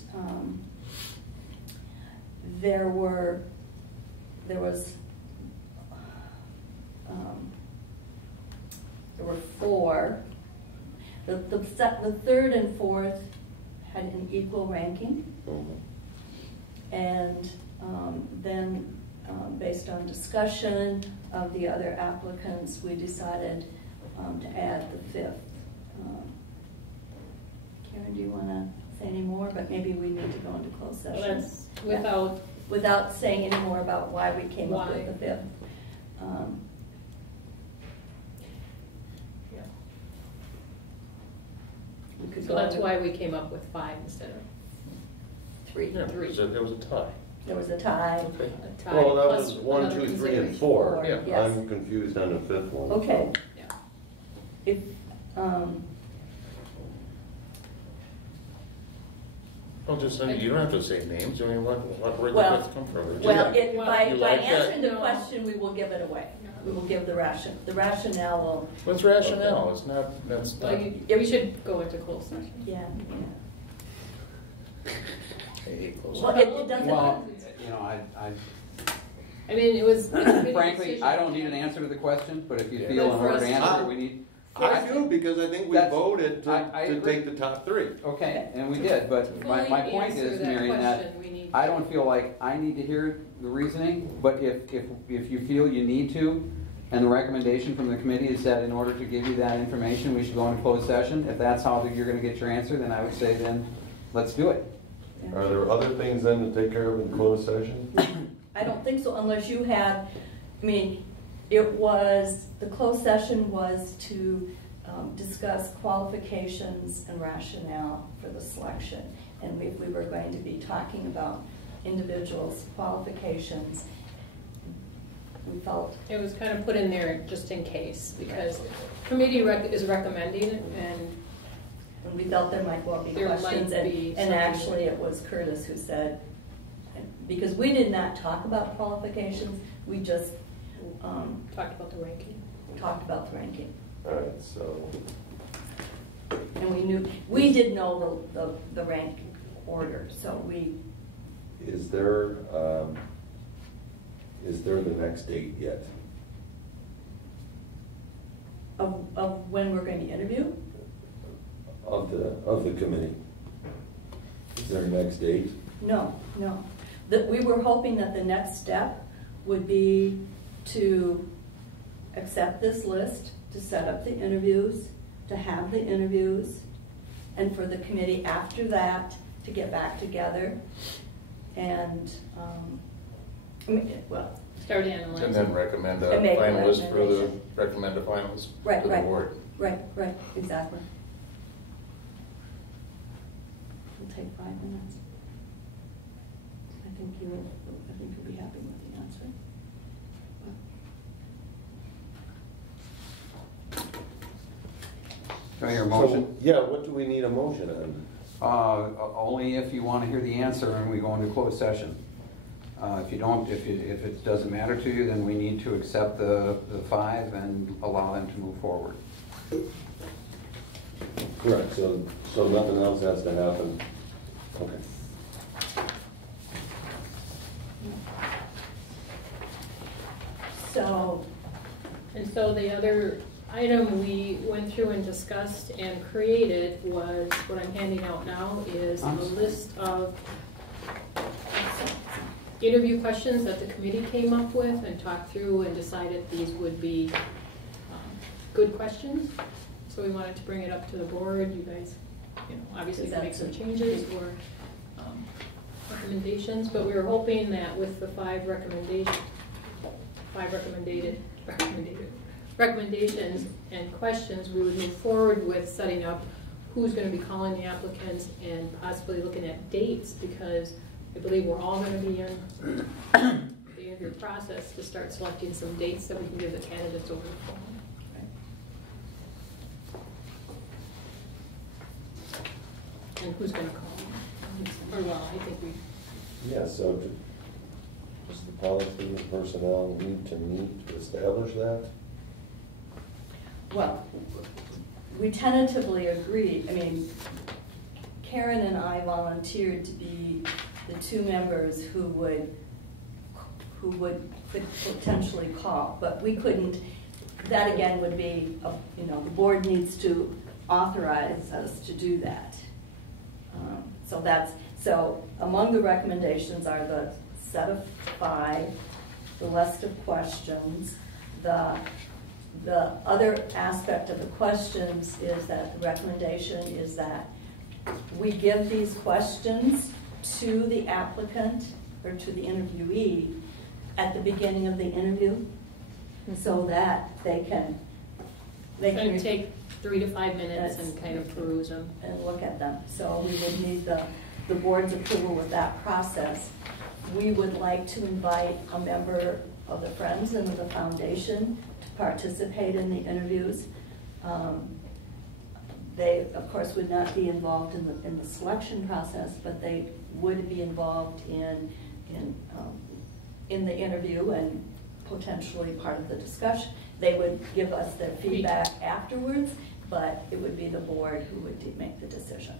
there were 4. The third and fourth had an equal ranking, and then based on discussion of the other applicants, we decided to add the 5th. Karen, do you want to say any more? But maybe we need to go into closed session. That's Without saying any more about why we came up with the 5th. We could So go that's into why we came up with 5 instead of 3. Yeah, there was a tie. There was a tie. Okay. a tie. Well, that plus was 1, another 2, 3, and consideration. 4. Yeah. Yes. I'm confused on the 5th one. Okay. Yeah. If, Well, just, you don't have to say names, I mean, where did Well- that come from? well, Yeah. by You like that? answering the No. question, we will give it away. We will give the rationale will, What's rationale? It's not, that's Well, not. we should go into closed session. yeah. Hey, close Well, it doesn't. Well, you know, I mean, it was. frankly, I don't need an answer to the question, but if you Yeah. feel in But for order to us- answer, we need. I do, because I think we That's- voted I to agree. take the top 3. Okay, and we did, but my Fully point answer is, that Mary, that question, we need- I don't feel like I need to hear the reasoning, but if you feel you need to, and the recommendation from the committee is that in order to give you that information, we should go into closed session, if that's how you're gonna get your answer, then I would say then, let's do it. Are there other things then to take care of in closed session? I don't think so, unless you have, I mean, the closed session was to discuss qualifications and rationale for the selection. And we were going to be talking about individuals' qualifications. We felt, It was kind of put in there just in case, because committee is recommending it, and we felt there might well be There might questions. be And something. actually, it was Curtis who said, because we did not talk about qualifications, we just talked about the ranking. talked about the ranking. All right, so, And we did know the rank order, so we, is there the next date yet? of when we're going to interview. Of the committee? Is there a next date? No. We were hoping that the next step would be to accept this list, to set up the interviews, to have the interviews, and for the committee after that to get back together and, Start analyzing. And then recommend a And make a finalist for the, recommendation. recommend a finalist Right, to the right. board. Right, exactly. It'll take 5 minutes. I think you'll be happy with the answer. Do I hear a motion? So, yeah, what do we need a motion on? Only if you want to hear the answer and we go into closed session. If you don't, if it doesn't matter to you, then we need to accept the 5 and allow them to move forward. Correct, so nothing else has to happen? Okay. So the other item we went through and discussed and created was, what I'm handing out now is a list of interview questions that the committee came up with and talked through and decided these would be good questions. So we wanted to bring it up to the board. You guys, obviously can make some changes or recommendations, but we were hoping that with the 5 recommendations and questions, we would move forward with setting up who's going to be calling the applicants and possibly looking at dates, because I believe we're all going to be in the interview process to start selecting some dates that we can give the candidates over the phone. And who's going to call them? Or, well, I think we... Yeah, so does the policy and personnel need to meet to establish that? Well, we tentatively agreed. I mean, Karen and I volunteered to be the 2 members who could potentially call, but we couldn't. That again would be, the board needs to authorize us to do that. So among the recommendations are the set of 5, the list of questions. The other aspect of the questions is that the recommendation is that we give these questions to the applicant or to the interviewee at the beginning of the interview, so that they can take 3 to 5 minutes and kind of peruse them and look at them. So we would need the board's approval with that process. We would like to invite a member of the Friends and of the Foundation to participate in the interviews. They, of course, would not be involved in the selection process, but they would be involved in the interview and potentially part of the discussion. They would give us their feedback afterwards, but it would be the board who would make the decision.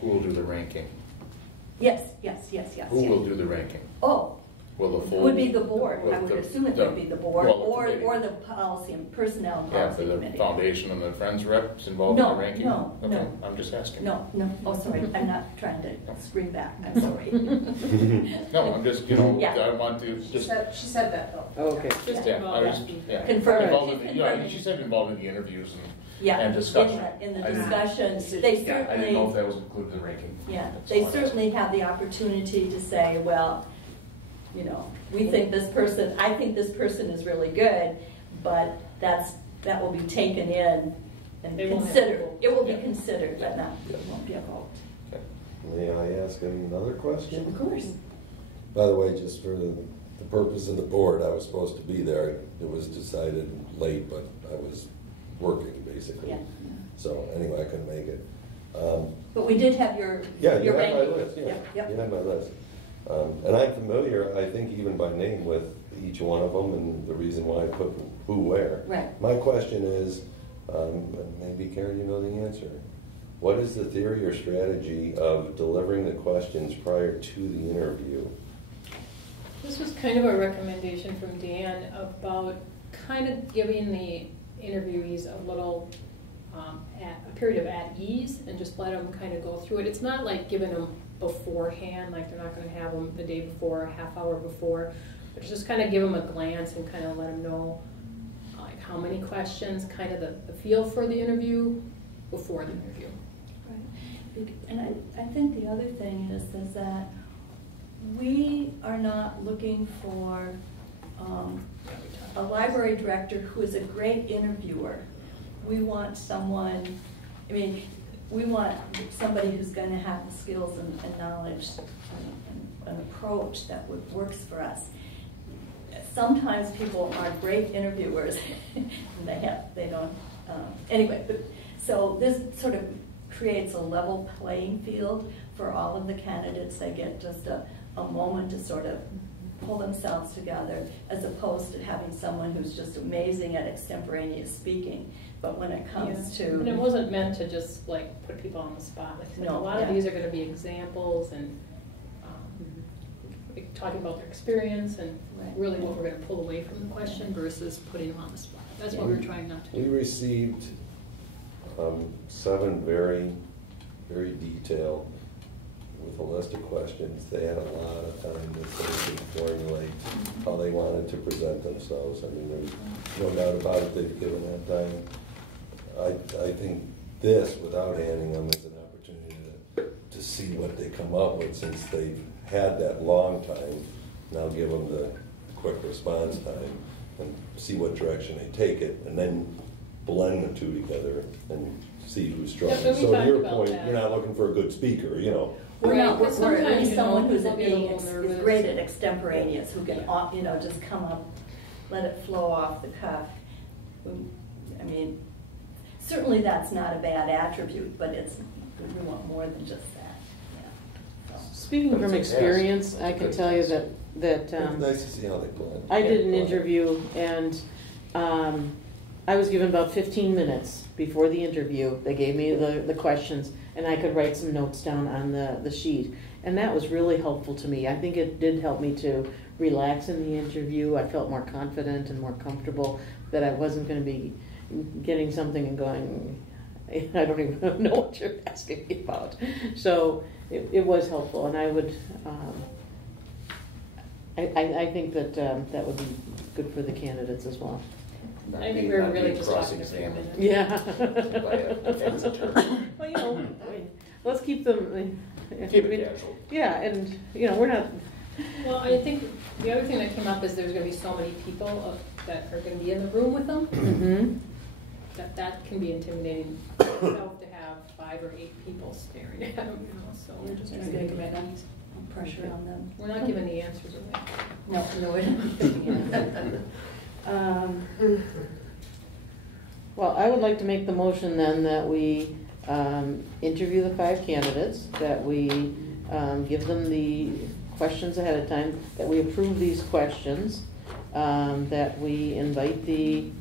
Who will do the ranking? Yes. Who will do the ranking? Oh, Will the it full? would be the board. I will would the- assume it would be the board, well, the or committee. the policy and personnel and Yeah, policy for the committee. foundation and the Friends reps involved in No, the ranking? no, Okay, no. I'm just asking. No. Oh, sorry. I'm not trying to scream back. I'm sorry. No, I'm just, Yeah. I want to She just. said that though. Okay. just Yeah, involved I was, in yeah. Confirm. Involved in the- Confirm. she said involved in the interviews Yeah, and discussion. in the I didn't- discussions, they Yeah, I didn't know if certainly, that was included in the ranking. yeah, That's they all I'm certainly have the opportunity to say, well, we think this person, I think this person is really good, but that will be taken in and They won't have a considered. vote. It will be Yeah. considered, but not, it won't be a vote. Okay. May I ask another question? Of course. By the way, just for the purpose of the board, I was supposed to be there. It was decided late, but I was working, basically. Yeah. So anyway, I couldn't make it. But we did have your Yeah, you had my ranking. list, yeah. Yep. You had my list. And I'm familiar, I think even by name, with each one of them and the reason why I put who where. Right. My question is, maybe Karen, you know the answer. What is the theory or strategy of delivering the questions prior to the interview? This was kind of a recommendation from Dan about kind of giving the interviewees a little, a period of at ease and just let them kind of go through it. It's not like giving them beforehand, like they're not going to have them the day before, a half hour before, but just kind of give them a glance and kind of let them know like how many questions, kind of the feel for the interview before the interview. Right. And I think the other thing is that we are not looking for a library director who is a great interviewer. We want someone, I mean, we want somebody who's going to have the skills and knowledge and an approach that works for us. Sometimes people are great interviewers, and they don't. Anyway, so this sort of creates a level playing field for all of the candidates. They get just a moment to sort of pull themselves together, as opposed to having someone who's just amazing at extemporaneous speaking. But when it comes to... And it wasn't meant to just like put people on the spot. Like, No, a lot of these are going to be examples and talking about their experience and really what we're going to pull away from the question versus putting them on the spot. That's what we're trying not to do. We received 7 very, very detailed, with a list of questions. They had a lot of time to think and formulate how they wanted to present themselves. I mean, there's no doubt about it, they've given that time. I think this, without handing them, is an opportunity to see what they come up with, since they've had that long time. Now give them the quick response time and see what direction they take it, and then blend the two together and see who's strong. Yeah, so to your point, that. You're not looking for a good speaker, you know. We're not. Right, We're at least someone who's they'll get a little is nervous. great at extemporaneous, who can, just come up, let it flow off the cuff. I mean, certainly that's not a bad attribute, but we want more than just that. Yeah. So. Speaking from experience, I can tell you that It's nice to see how they blend. I did an interview, and I was given about 15 minutes before the interview. They gave me the questions, and I could write some notes down on the sheet. And that was really helpful to me. I think it did help me to relax in the interview. I felt more confident and more comfortable that I wasn't going to be getting something and going, I don't even know what you're asking me about. So it was helpful, and I would, I think that that would be good for the candidates as well. I think we're really just talking about it. Yeah. Well, Well, I mean, let's keep them. Keep it casual. Yeah, and we're not. Well, I think the other thing that came up is there's going to be so many people that are going to be in the room with them. Mm-hmm. That can be intimidating itself to have 5 or 8 people staring at them. So we're just There's trying to going to make be it easy. pressure on them. We're not giving the answers away. No, we're not giving it. Well, I would like to make the motion then that we interview the 5 candidates, that we give them the questions ahead of time, that we approve these questions, that we invite the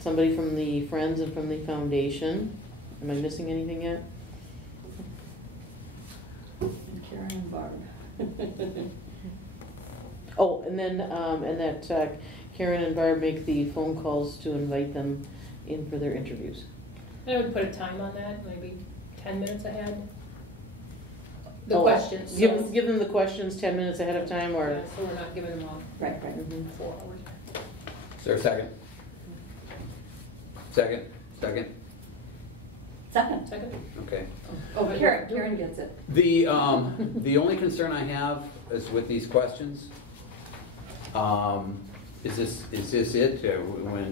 somebody from the Friends and from the Foundation. Am I missing anything yet? And Karen and Barb. Oh, and then and that Karen and Barb make the phone calls to invite them in for their interviews. I would put a time on that, maybe 10 minutes ahead. The Oh, questions. Give them the questions 10 minutes ahead of time, or Yeah, so we're not giving them all Right. 4 hours. Is there a second? Second? Second. Okay. Oh, Karen gets it. The only concern I have is with these questions. Is this it?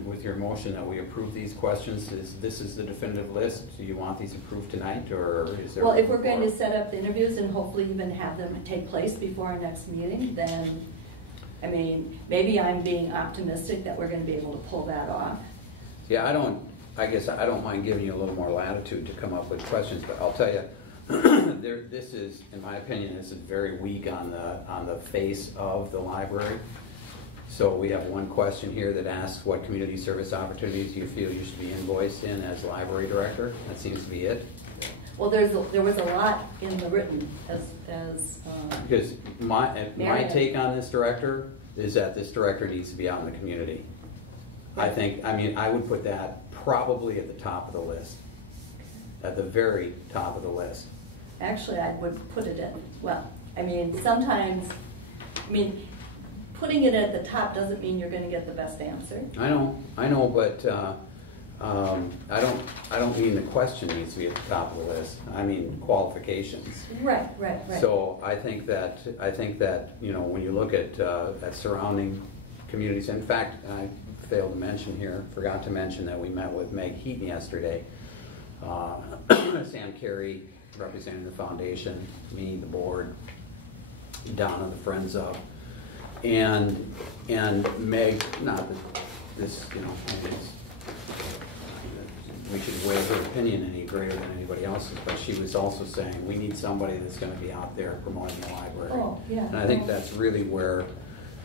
With your motion that we approve these questions, this is the definitive list? Do you want these approved tonight, or is there? Well, if we're going to set up the interviews and hopefully even have them take place before our next meeting, then, I mean, maybe I'm being optimistic that we're going to be able to pull that off. Yeah, I guess I don't mind giving you a little more latitude to come up with questions, but I'll tell you, this is, in my opinion, this is very weak on the face of the library. So we have one question here that asks, what community service opportunities do you feel you should be invoiced in as library director? That seems to be it. Well, there was a lot in the written Because my Marion. take on this director is that this director needs to be out in the community. I would put that probably at the top of the list, at the very top of the list. Actually, I would put it in, sometimes, putting it at the top doesn't mean you're gonna get the best answer. I know, but I don't mean the question needs to be at the top of the list. I mean qualifications. Right. So I think that when you look at surrounding communities, in fact, I forgot to mention that we met with Meg Heaton yesterday. Sam Carey representing the foundation, me, the board, Donna, the Friends of, and Meg. Not that this, we should weigh her opinion any greater than anybody else's, but she was also saying we need somebody that's going to be out there promoting the library. Oh, yeah. And I think that's really where,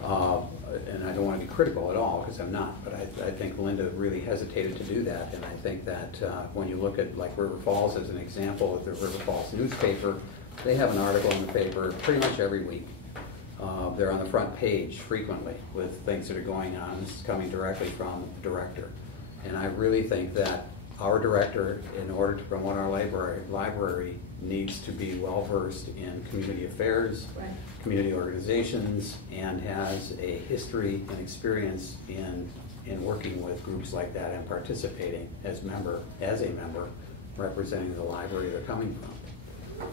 and I don't want to be critical at all because I'm not, but I think Linda really hesitated to do that. And I think that when you look at like River Falls as an example, with the River Falls newspaper, they have an article in the paper pretty much every week. They're on the front page frequently with things that are going on. This is coming directly from the director. And I really think that our director, in order to promote our library needs to be well-versed in community affairs, Right. community organizations, and has a history and experience in working with groups like that and participating as a member, representing the library they're coming from.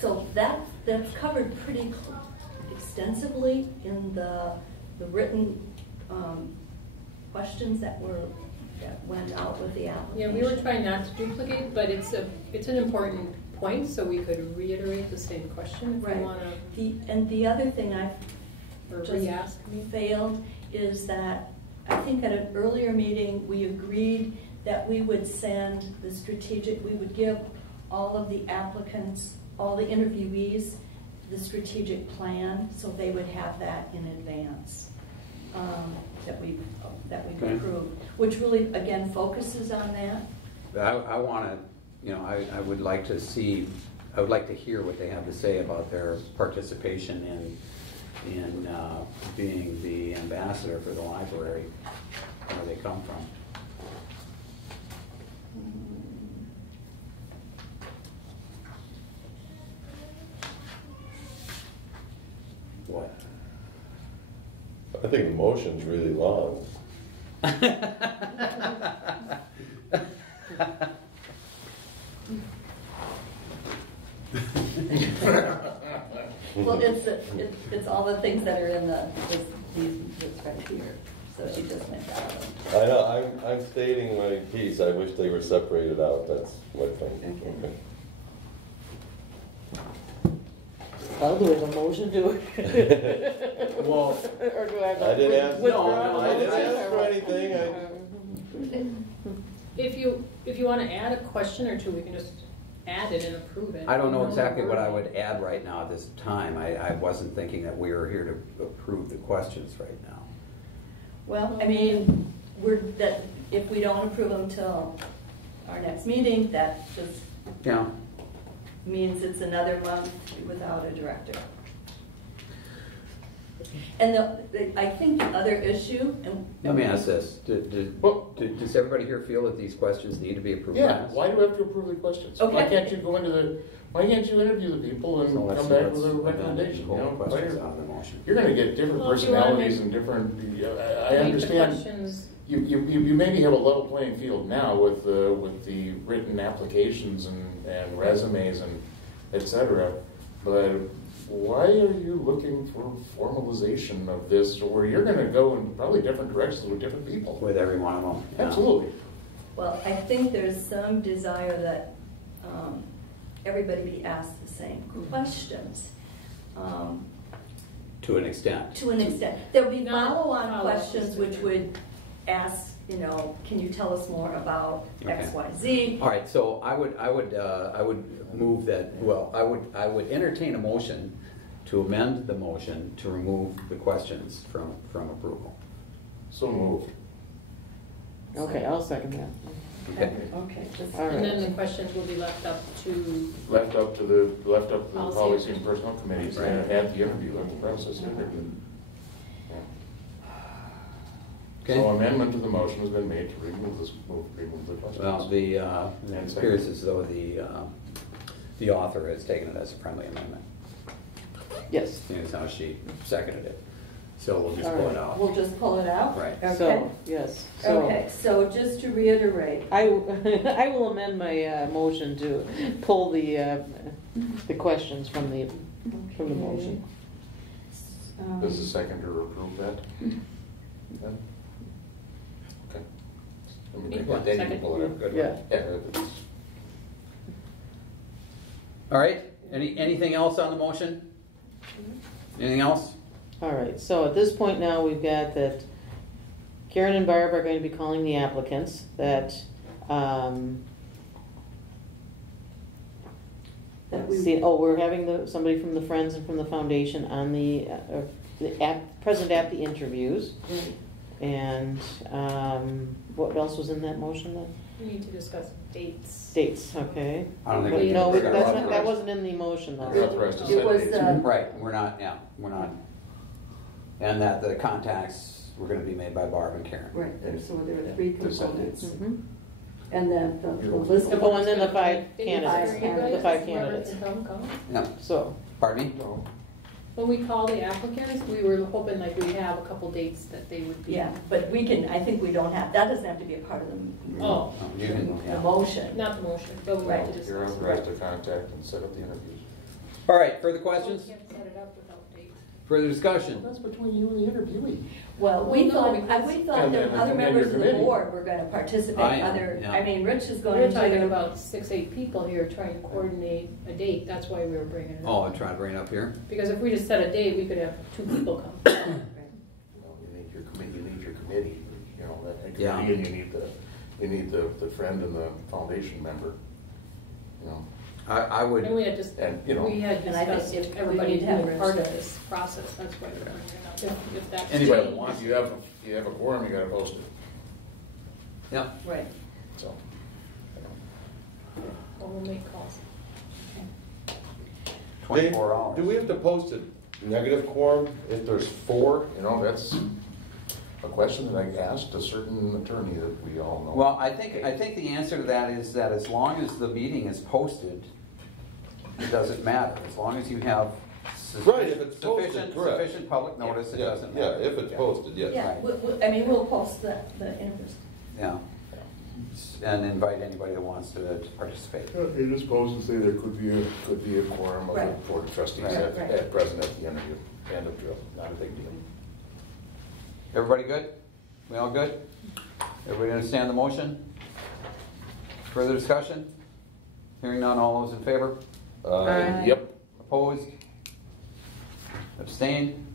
So that's covered pretty extensively in the written questions that went out with the application. Yeah, we were trying not to duplicate, but it's an important point, so we could reiterate the same question if Right. we want to. And the other thing I just re-ask. failed is that I think at an earlier meeting we agreed that we would we would give all of the applicants, all the interviewees, the strategic plan, so they would have that in advance. That we've Okay. approved, which really again focuses on that. I want to, I would like to hear what they have to say about their participation in being the ambassador for the library, where they come from. What? I think the motion's really long. Well, it's all the things that are in this right here. So she just went down. I know, I'm stating my piece. I wish they were separated out. That's my thing. Okay. Well, do we have a motion to it? Well, Or do I have I to didn't ask, withdraw I the didn't motion, ask or for what? anything. If you want to add a question or two, we can just add it and approve it. I don't know exactly what I would add right now at this time. I wasn't thinking that we were here to approve the questions right now. Well, if we don't approve them till our next meeting, that just Yeah. means it's another month without a director. And I think the other issue, and Let me ask this. Does everybody here feel that these questions need to be approved? Yeah, by us? why do we have to approve the questions? Okay. Why can't you interview the people and So let's- come back let's with a amend recommendation? the You know, questions why- out of the motion. You're gonna get different Well, if you wanna personalities make- and different, I Make the understand. questions. You maybe have a level playing field now with the written applications and resumes and et cetera, but why are you looking for formalization of this, where you're gonna go in probably different directions with different people? With every one of them. Yeah. Absolutely. well, I think there's some desire that everybody be asked the same questions. To an extent. To an extent. There'll be Not follow-on follow-up questions is which different. would ask you know, can you tell us more about X, Okay. Y, Z? All right, so I would move that, well, I would entertain a motion to amend the motion to remove the questions from approval. So moved. Okay, I'll second that. Okay. Okay, just. All And then right. the questions will be left up to, Left up to the Policy. policy and personnel committees Right. at the interview, at the process of interview. Okay. So amendment to the motion has been made to remove the questions. Well, it appears as though the author has taken it as a friendly amendment, Yes. seeing as how she seconded it. So we'll just All pull right. it out. We'll just pull it out? Right. Okay. So, yes. So Okay, so just to reiterate, I will amend my motion to pull the questions from the motion. Does the seconder approve that? Then? Okay. I mean, Me, then you second. can pull it up. Good. Yeah. it's- All right, anything else on the motion? Anything else? All right, so at this point now, we've got that Karen and Barb are going to be calling the applicants, that, we're having somebody from the Friends and from the Foundation on present at the interviews. And, what else was in that motion then? we need to discuss dates. Dates, okay. I don't think we No, we're gonna- that wasn't in the motion though. You're authorized to it set was, dates. Right, we're not, and that the contacts were gonna be made by Barb and Karen. right, so there are three To set components. dates. Mhm. And then the list of. Oh, and then the five Dates candidates, for you guys, the five whoever candidates. can come. Yeah, So, pardon me? No. When we call the applicants, we were hoping like we'd have a couple dates that they would be. Yeah, but we can, I think we don't have, that doesn't have to be a part of Oh. You can, the yeah. motion. Not the motion, but we Right. have to discuss. You're authorized to contact and set up the interviews. All right, further We questions? can't set it up without dates. Further discussion? That's between you and the interviewee. Well, we Well, no, thought, because- we thought And that then other the members of the committee. board were gonna participate, I am, other, yeah. I mean, Rich is going We're to. talking about 6, 8 people here trying to coordinate a date, that's why we were bringing it up. Oh, I'm trying to bring it up here. Because if we just set a date, we could have 2 people come. You know, you need your committee, you know, that Yeah. committee, and you need the friend and the foundation member, you know. I would, And we had just, And, you know- we had And I think discussed if if we everybody need to have had been part of Rich. this process, that's why we're bringing it up. If that's. Anybody changed. If you have a quorum, you gotta post it, yeah, Right. so. Well, we'll make calls. 24 hours. Do we have to post a negative quorum if there's 4? You know, that's a question that I asked a certain attorney that we all know. Well, I think the answer to that is that as long as the meeting is posted, it doesn't matter. As long as you have Right, if it's posted, correct. sufficient public notice, it Yeah, doesn't yeah, matter. if it's posted, yes. Yeah, I mean, we'll post the interviews. Yeah. And invite anybody that wants to participate. You just post and say there could be a quorum of the Right. board of trustees Right, at right. present at the interview. End of drill, not a big deal. Everybody good? We all good? Everybody understand the motion? Further discussion? Hearing none, all those in favor? Yep. Opposed? Abstained?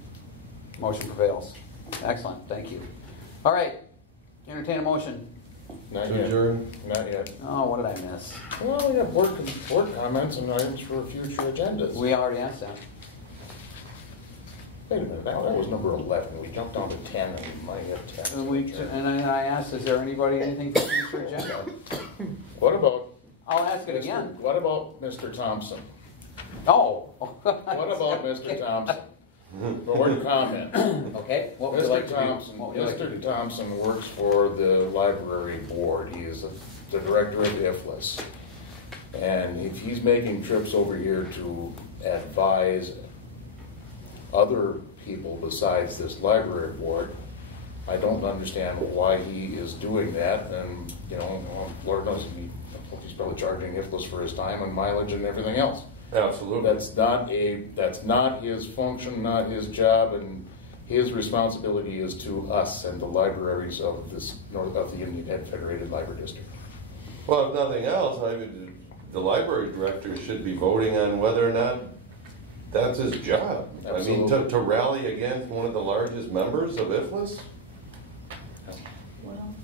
Motion prevails. Excellent, thank you. All right, entertain a motion. Not To yet. adjourn? Not yet. Oh, what did I miss? Well, we have board comments and items for future agendas. We already asked that. Wait a minute, that was number 11. We jumped down to 10 and we might have 10. And I asked, is there anybody, anything for future agenda? What about? I'll ask it again. What about Mr. Thompson? Oh. What about Mr. Thompson? Board comment. Okay, what would you like Mr. to do? Thompson, What would you like to do? Mr. Thompson works for the library board. He is the director of IFLIS. And if he's making trips over here to advise other people besides this library board, I don't understand why he is doing that. And, you know, Lord knows he's probably charging IFLIS for his time and mileage and everything else. Absolutely. That's not his function, not his job, and his responsibility is to us and the libraries of the Indian Federated Library District. Well, if nothing else, the library director should be voting on whether or not that's his job. I mean, Absolutely. to rally against one of the largest members of IFLIS? Well,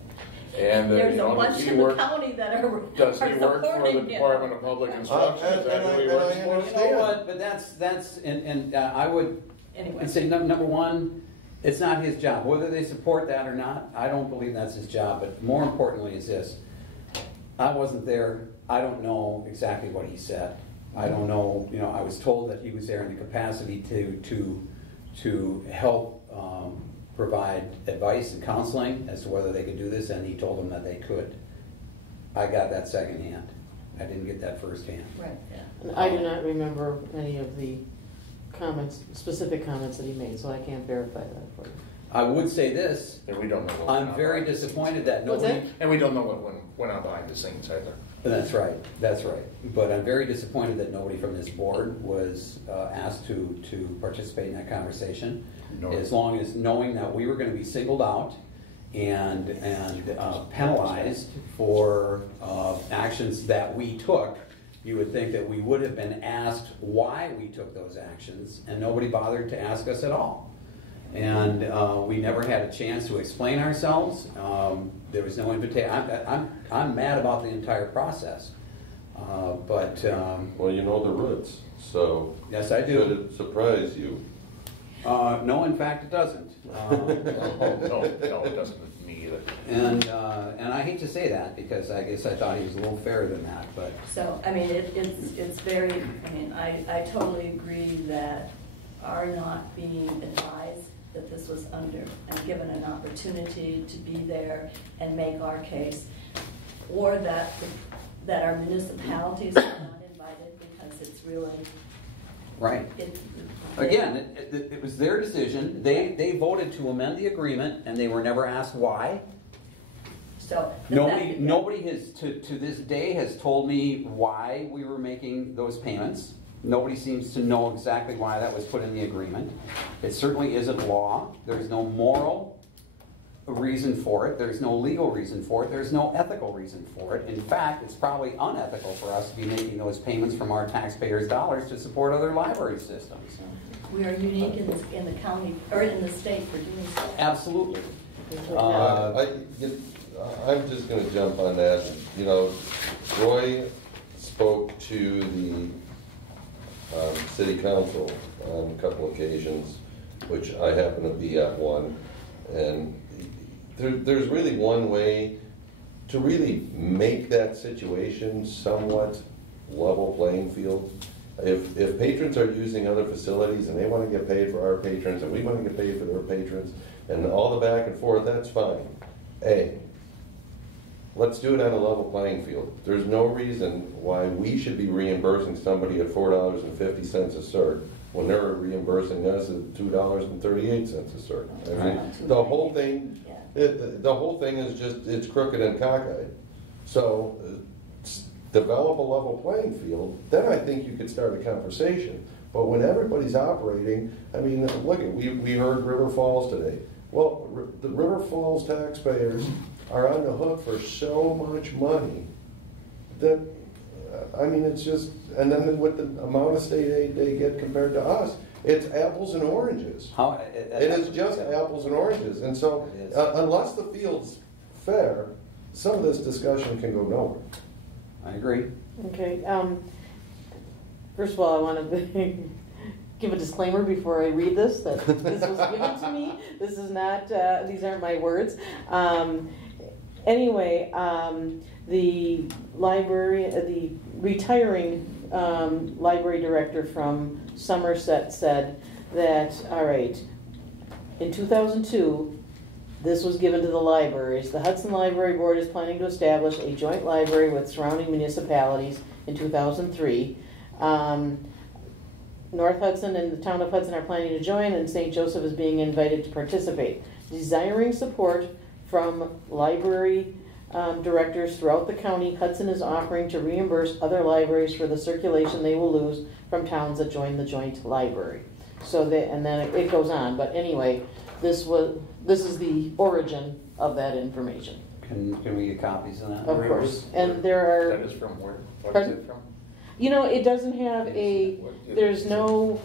And, There's you a know, bunch in the county that are does he are work for the supporting him. Department of Public Instruction? Is that who he works for? You know what, but that's, and I would Anyway. say, number one, it's not his job. Whether they support that or not, I don't believe that's his job, but more importantly is this. I wasn't there, I don't know exactly what he said. I don't know, you know, I was told that he was there in the capacity to help provide advice and counseling as to whether they could do this, and he told them that they could. I got that secondhand. I didn't get that firsthand. Right, yeah. And I do not remember any of the comments, specific comments that he made, so I can't verify that for you. I would say this, And we don't know what went I'm on very behind the disappointed that What's nobody... that? And we don't know what went on behind the scenes either. That's right, that's right. But I'm very disappointed that nobody from this board was asked to participate in that conversation. No. As long as knowing that we were going to be singled out and penalized for actions that we took, you would think that we would have been asked why we took those actions, and nobody bothered to ask us at all. And we never had a chance to explain ourselves. There was no invitation. I'm mad about the entire process. But Well, you know the roots, so. yes, I Should do. it surprise you? No, in fact, it doesn't. No, it doesn't with me either. And I hate to say that because I guess I thought he was a little fairer than that. But So, I mean, it's very, I mean, I totally agree that our not being advised that this was under and given an opportunity to be there and make our case, or that our municipalities are not invited because it's really, right. Again, it was their decision. They voted to amend the agreement, and they were never asked why. so. Nobody has to this day has told me why we were making those payments. Nobody seems to know exactly why that was put in the agreement. It certainly isn't law. There's no moral reason for it. There's no legal reason for it. There's no ethical reason for it. In fact, it's probably unethical for us to be making those payments from our taxpayers' dollars to support other library systems. We are unique in the county, or in the state for doing so. Absolutely. I'm just going to jump on that. You know, Roy spoke to the city council on a couple occasions, which I happen to be at one, and there's really one way to really make that situation somewhat level playing field. If patrons are using other facilities and they want to get paid for our patrons and we want to get paid for their patrons and all the back and forth, that's fine. Let's do it on a level playing field. There's no reason why we should be reimbursing somebody at $4.50 a cert when they're reimbursing us at $2.38 a cert. I mean, the whole thing, the whole thing is just, it's crooked and cockeyed. So develop a level playing field, then I think you could start a conversation. But when everybody's operating, I mean, look, we heard River Falls today. Well, the River Falls taxpayers are on the hook for so much money that, I mean, it's just, and then with the amount of state aid they get compared to us, it's apples and oranges. It is just apples and oranges. And so, unless the field's fair, some of this discussion can go nowhere. I agree. Okay. First of all, I want to give a disclaimer before I read this, that this was given to me. This is not, these aren't my words. Anyway, the library, the retiring library director from Somerset said that, all right, in 2002, this was given to the libraries. The Hudson Library Board is planning to establish a joint library with surrounding municipalities in 2003. North Hudson and the town of Hudson are planning to join, and St. Joseph is being invited to participate. Desiring support from library directors throughout the county, Hudson is offering to reimburse other libraries for the circulation they will lose from towns that join the joint library. So that, and then it goes on. But anyway, this is the origin of that information. Can we get copies of that? Of course. And there are. That is from where? What Pardon? is it from? You know, it doesn't have a. There's no.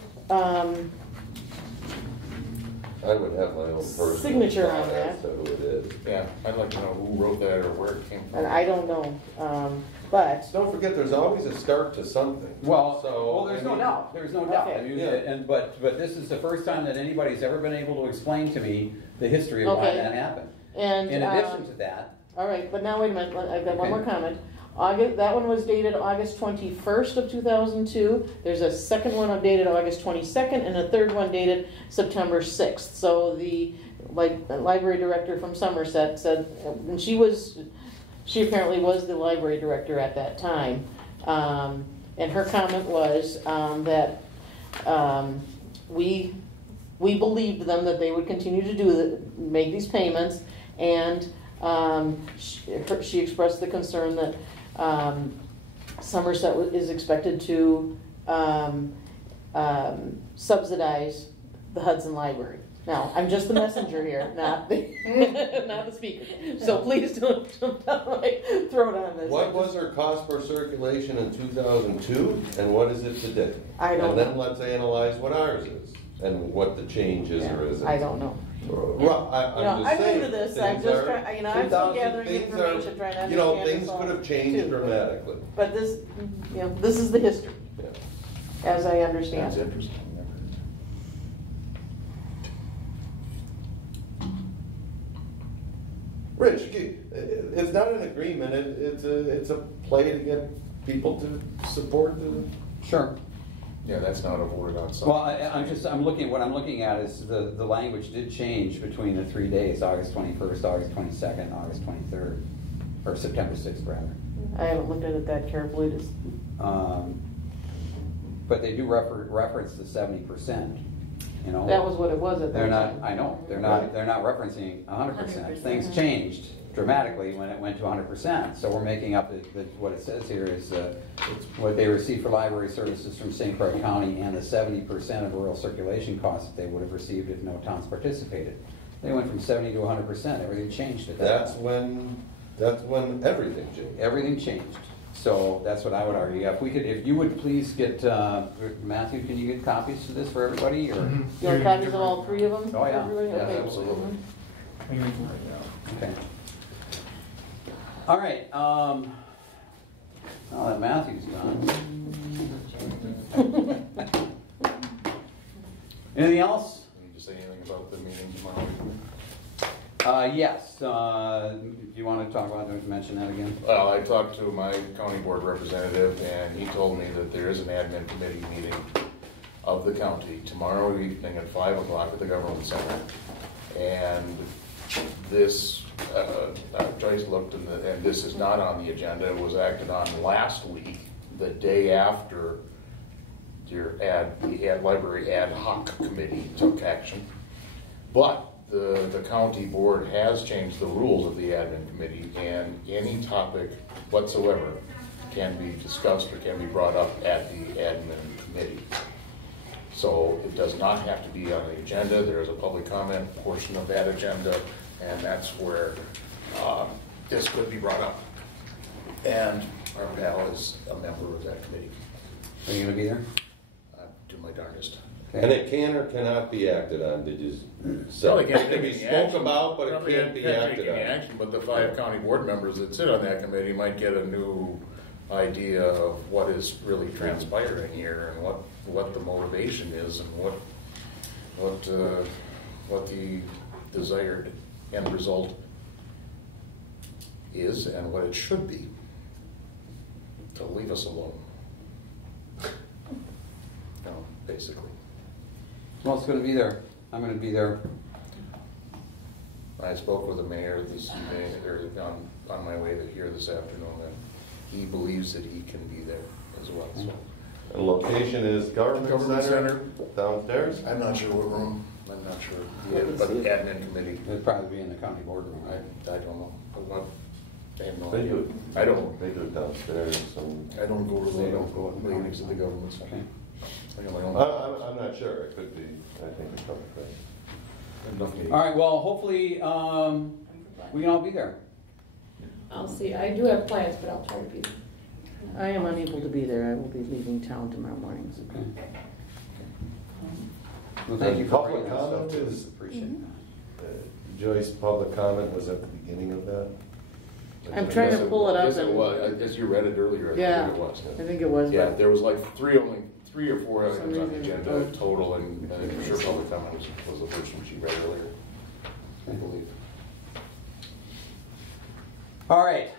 I would have my own personal signature on thought that. as to who it is. Yeah, I'd like to know who wrote that or where it came from. And I don't know, but, Don't forget, there's always a start to something. Well, So, there's I no mean, doubt, there's no doubt. I Okay. mean, Yeah. but this is the first time that anybody's ever been able to explain to me the history of why Okay. that happened. and. In addition to that, All right, but now wait a minute, I've got one Okay. more comment. That one was dated August 21st of 2002. There's a second one dated August 22nd, and a third one dated September 6th. So the library director from Somerset said, and she apparently was the library director at that time. And her comment was that we believed them that they would continue to make these payments, and she expressed the concern that Somerset is expected to subsidize the Hudson Library. Now, I'm just the messenger here, not the not the speaker. So please don't throw it on this. What was her cost per circulation in 2002, and what is it today? I don't And then know. let's analyze what ours is, and what the change is or isn't. I don't know. Well, I'm just saying. I'm new to this. I'm things just are- trying. I'm still 2000 gathering things information, are- trying to understand. You know, this things all, could have changed too. dramatically. But this, this is the history, Yeah. as I understand That's it. interesting. Rich, it's not an agreement. It's a play to get people to support the. sure. Yeah, that's not a word outside. Well, what I'm looking at is the language did change between the 3 days, August 21st, August 22nd, August 23rd, or September 6th, rather. I haven't looked at it that carefully. But they do reference the 70%, you know. That was what it was at that They're time. not, I know, they're not referencing 100%. Things changed dramatically when it went to 100%. So we're making up, what it says here is it's what they receive for library services from St. Croix County and the 70% of rural circulation costs that they would have received if no towns participated. They went from 70 to 100%, everything changed at that That's time. when everything changed. Everything changed. So that's what I would argue. If you would please get, Matthew, can you get copies of this for everybody, or? Mhm. You want copies of all three of them? Oh, yeah. Everybody? Yeah, Okay. absolutely. I can read it Okay. All right, now that Matthew's gone. Anything else? Need to say anything about the meeting tomorrow? Yes, do you want to talk about, mention that again? Well, I talked to my county board representative, and he told me that there is an admin committee meeting of the county tomorrow evening at 5 o'clock at the government center. And this, Joyce looked, and this is not on the agenda. It was acted on last week, the day after the library ad hoc committee took action. But the county board has changed the rules of the admin committee, and any topic whatsoever can be discussed or can be brought up at the admin committee. So it does not have to be on the agenda. There is a public comment portion of that agenda, and that's where this could be brought up. And our pal is a member of that committee. Are you going to be there? I do my darndest. And it can or cannot be acted on, did you say? Well, it can't It can be take any spoke action. about, but it Probably can't be take acted any on. action, but the 5 county board members that sit on that committee might get a new idea of what is really transpiring here and what the motivation is and what the desired end result is and what it should be to leave us alone. No, basically. Well, it's going to be there. I'm going to be there. I spoke with the mayor on my way to here this afternoon, and he believes that he can be there as well. So And location is government center downstairs? I'm not sure what room. I'm not sure. Yeah, but the admin committee, It'll probably be in the county boardroom. I don't know. I have no They idea. do it. I don't. They do it downstairs. I don't go to They don't go in the meetings at the government center. Okay. I got my own. I'm not sure. It could be. I think it's probably correct. enough meetings. All right, well, hopefully we can all be there. I'll see, I do have plans, but I'll try to be there. I am unable to be there. I will be leaving town tomorrow morning. Okay. Well, thank you for Public bringing that stuff comment to us. is- Appreciate Mhm. Joyce, public comment was at the beginning of that? I'm trying to pull it up Yes, it and- was. I guess you read it earlier, I Yeah. think it was. I think it was, Yeah, but there was like three or four For some items on the reason, agenda total, and I'm sure public comment was the first one she read earlier, I believe. All right,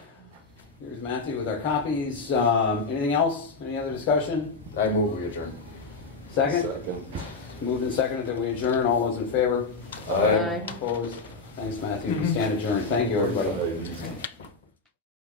here's Matthew with our copies. Anything else? Any other discussion? I move we adjourn. Second? Second. Moved and seconded that we adjourn. All those in favor? Aye. Opposed? Thanks, Matthew. We stand adjourned. Thank you, everybody. Aye.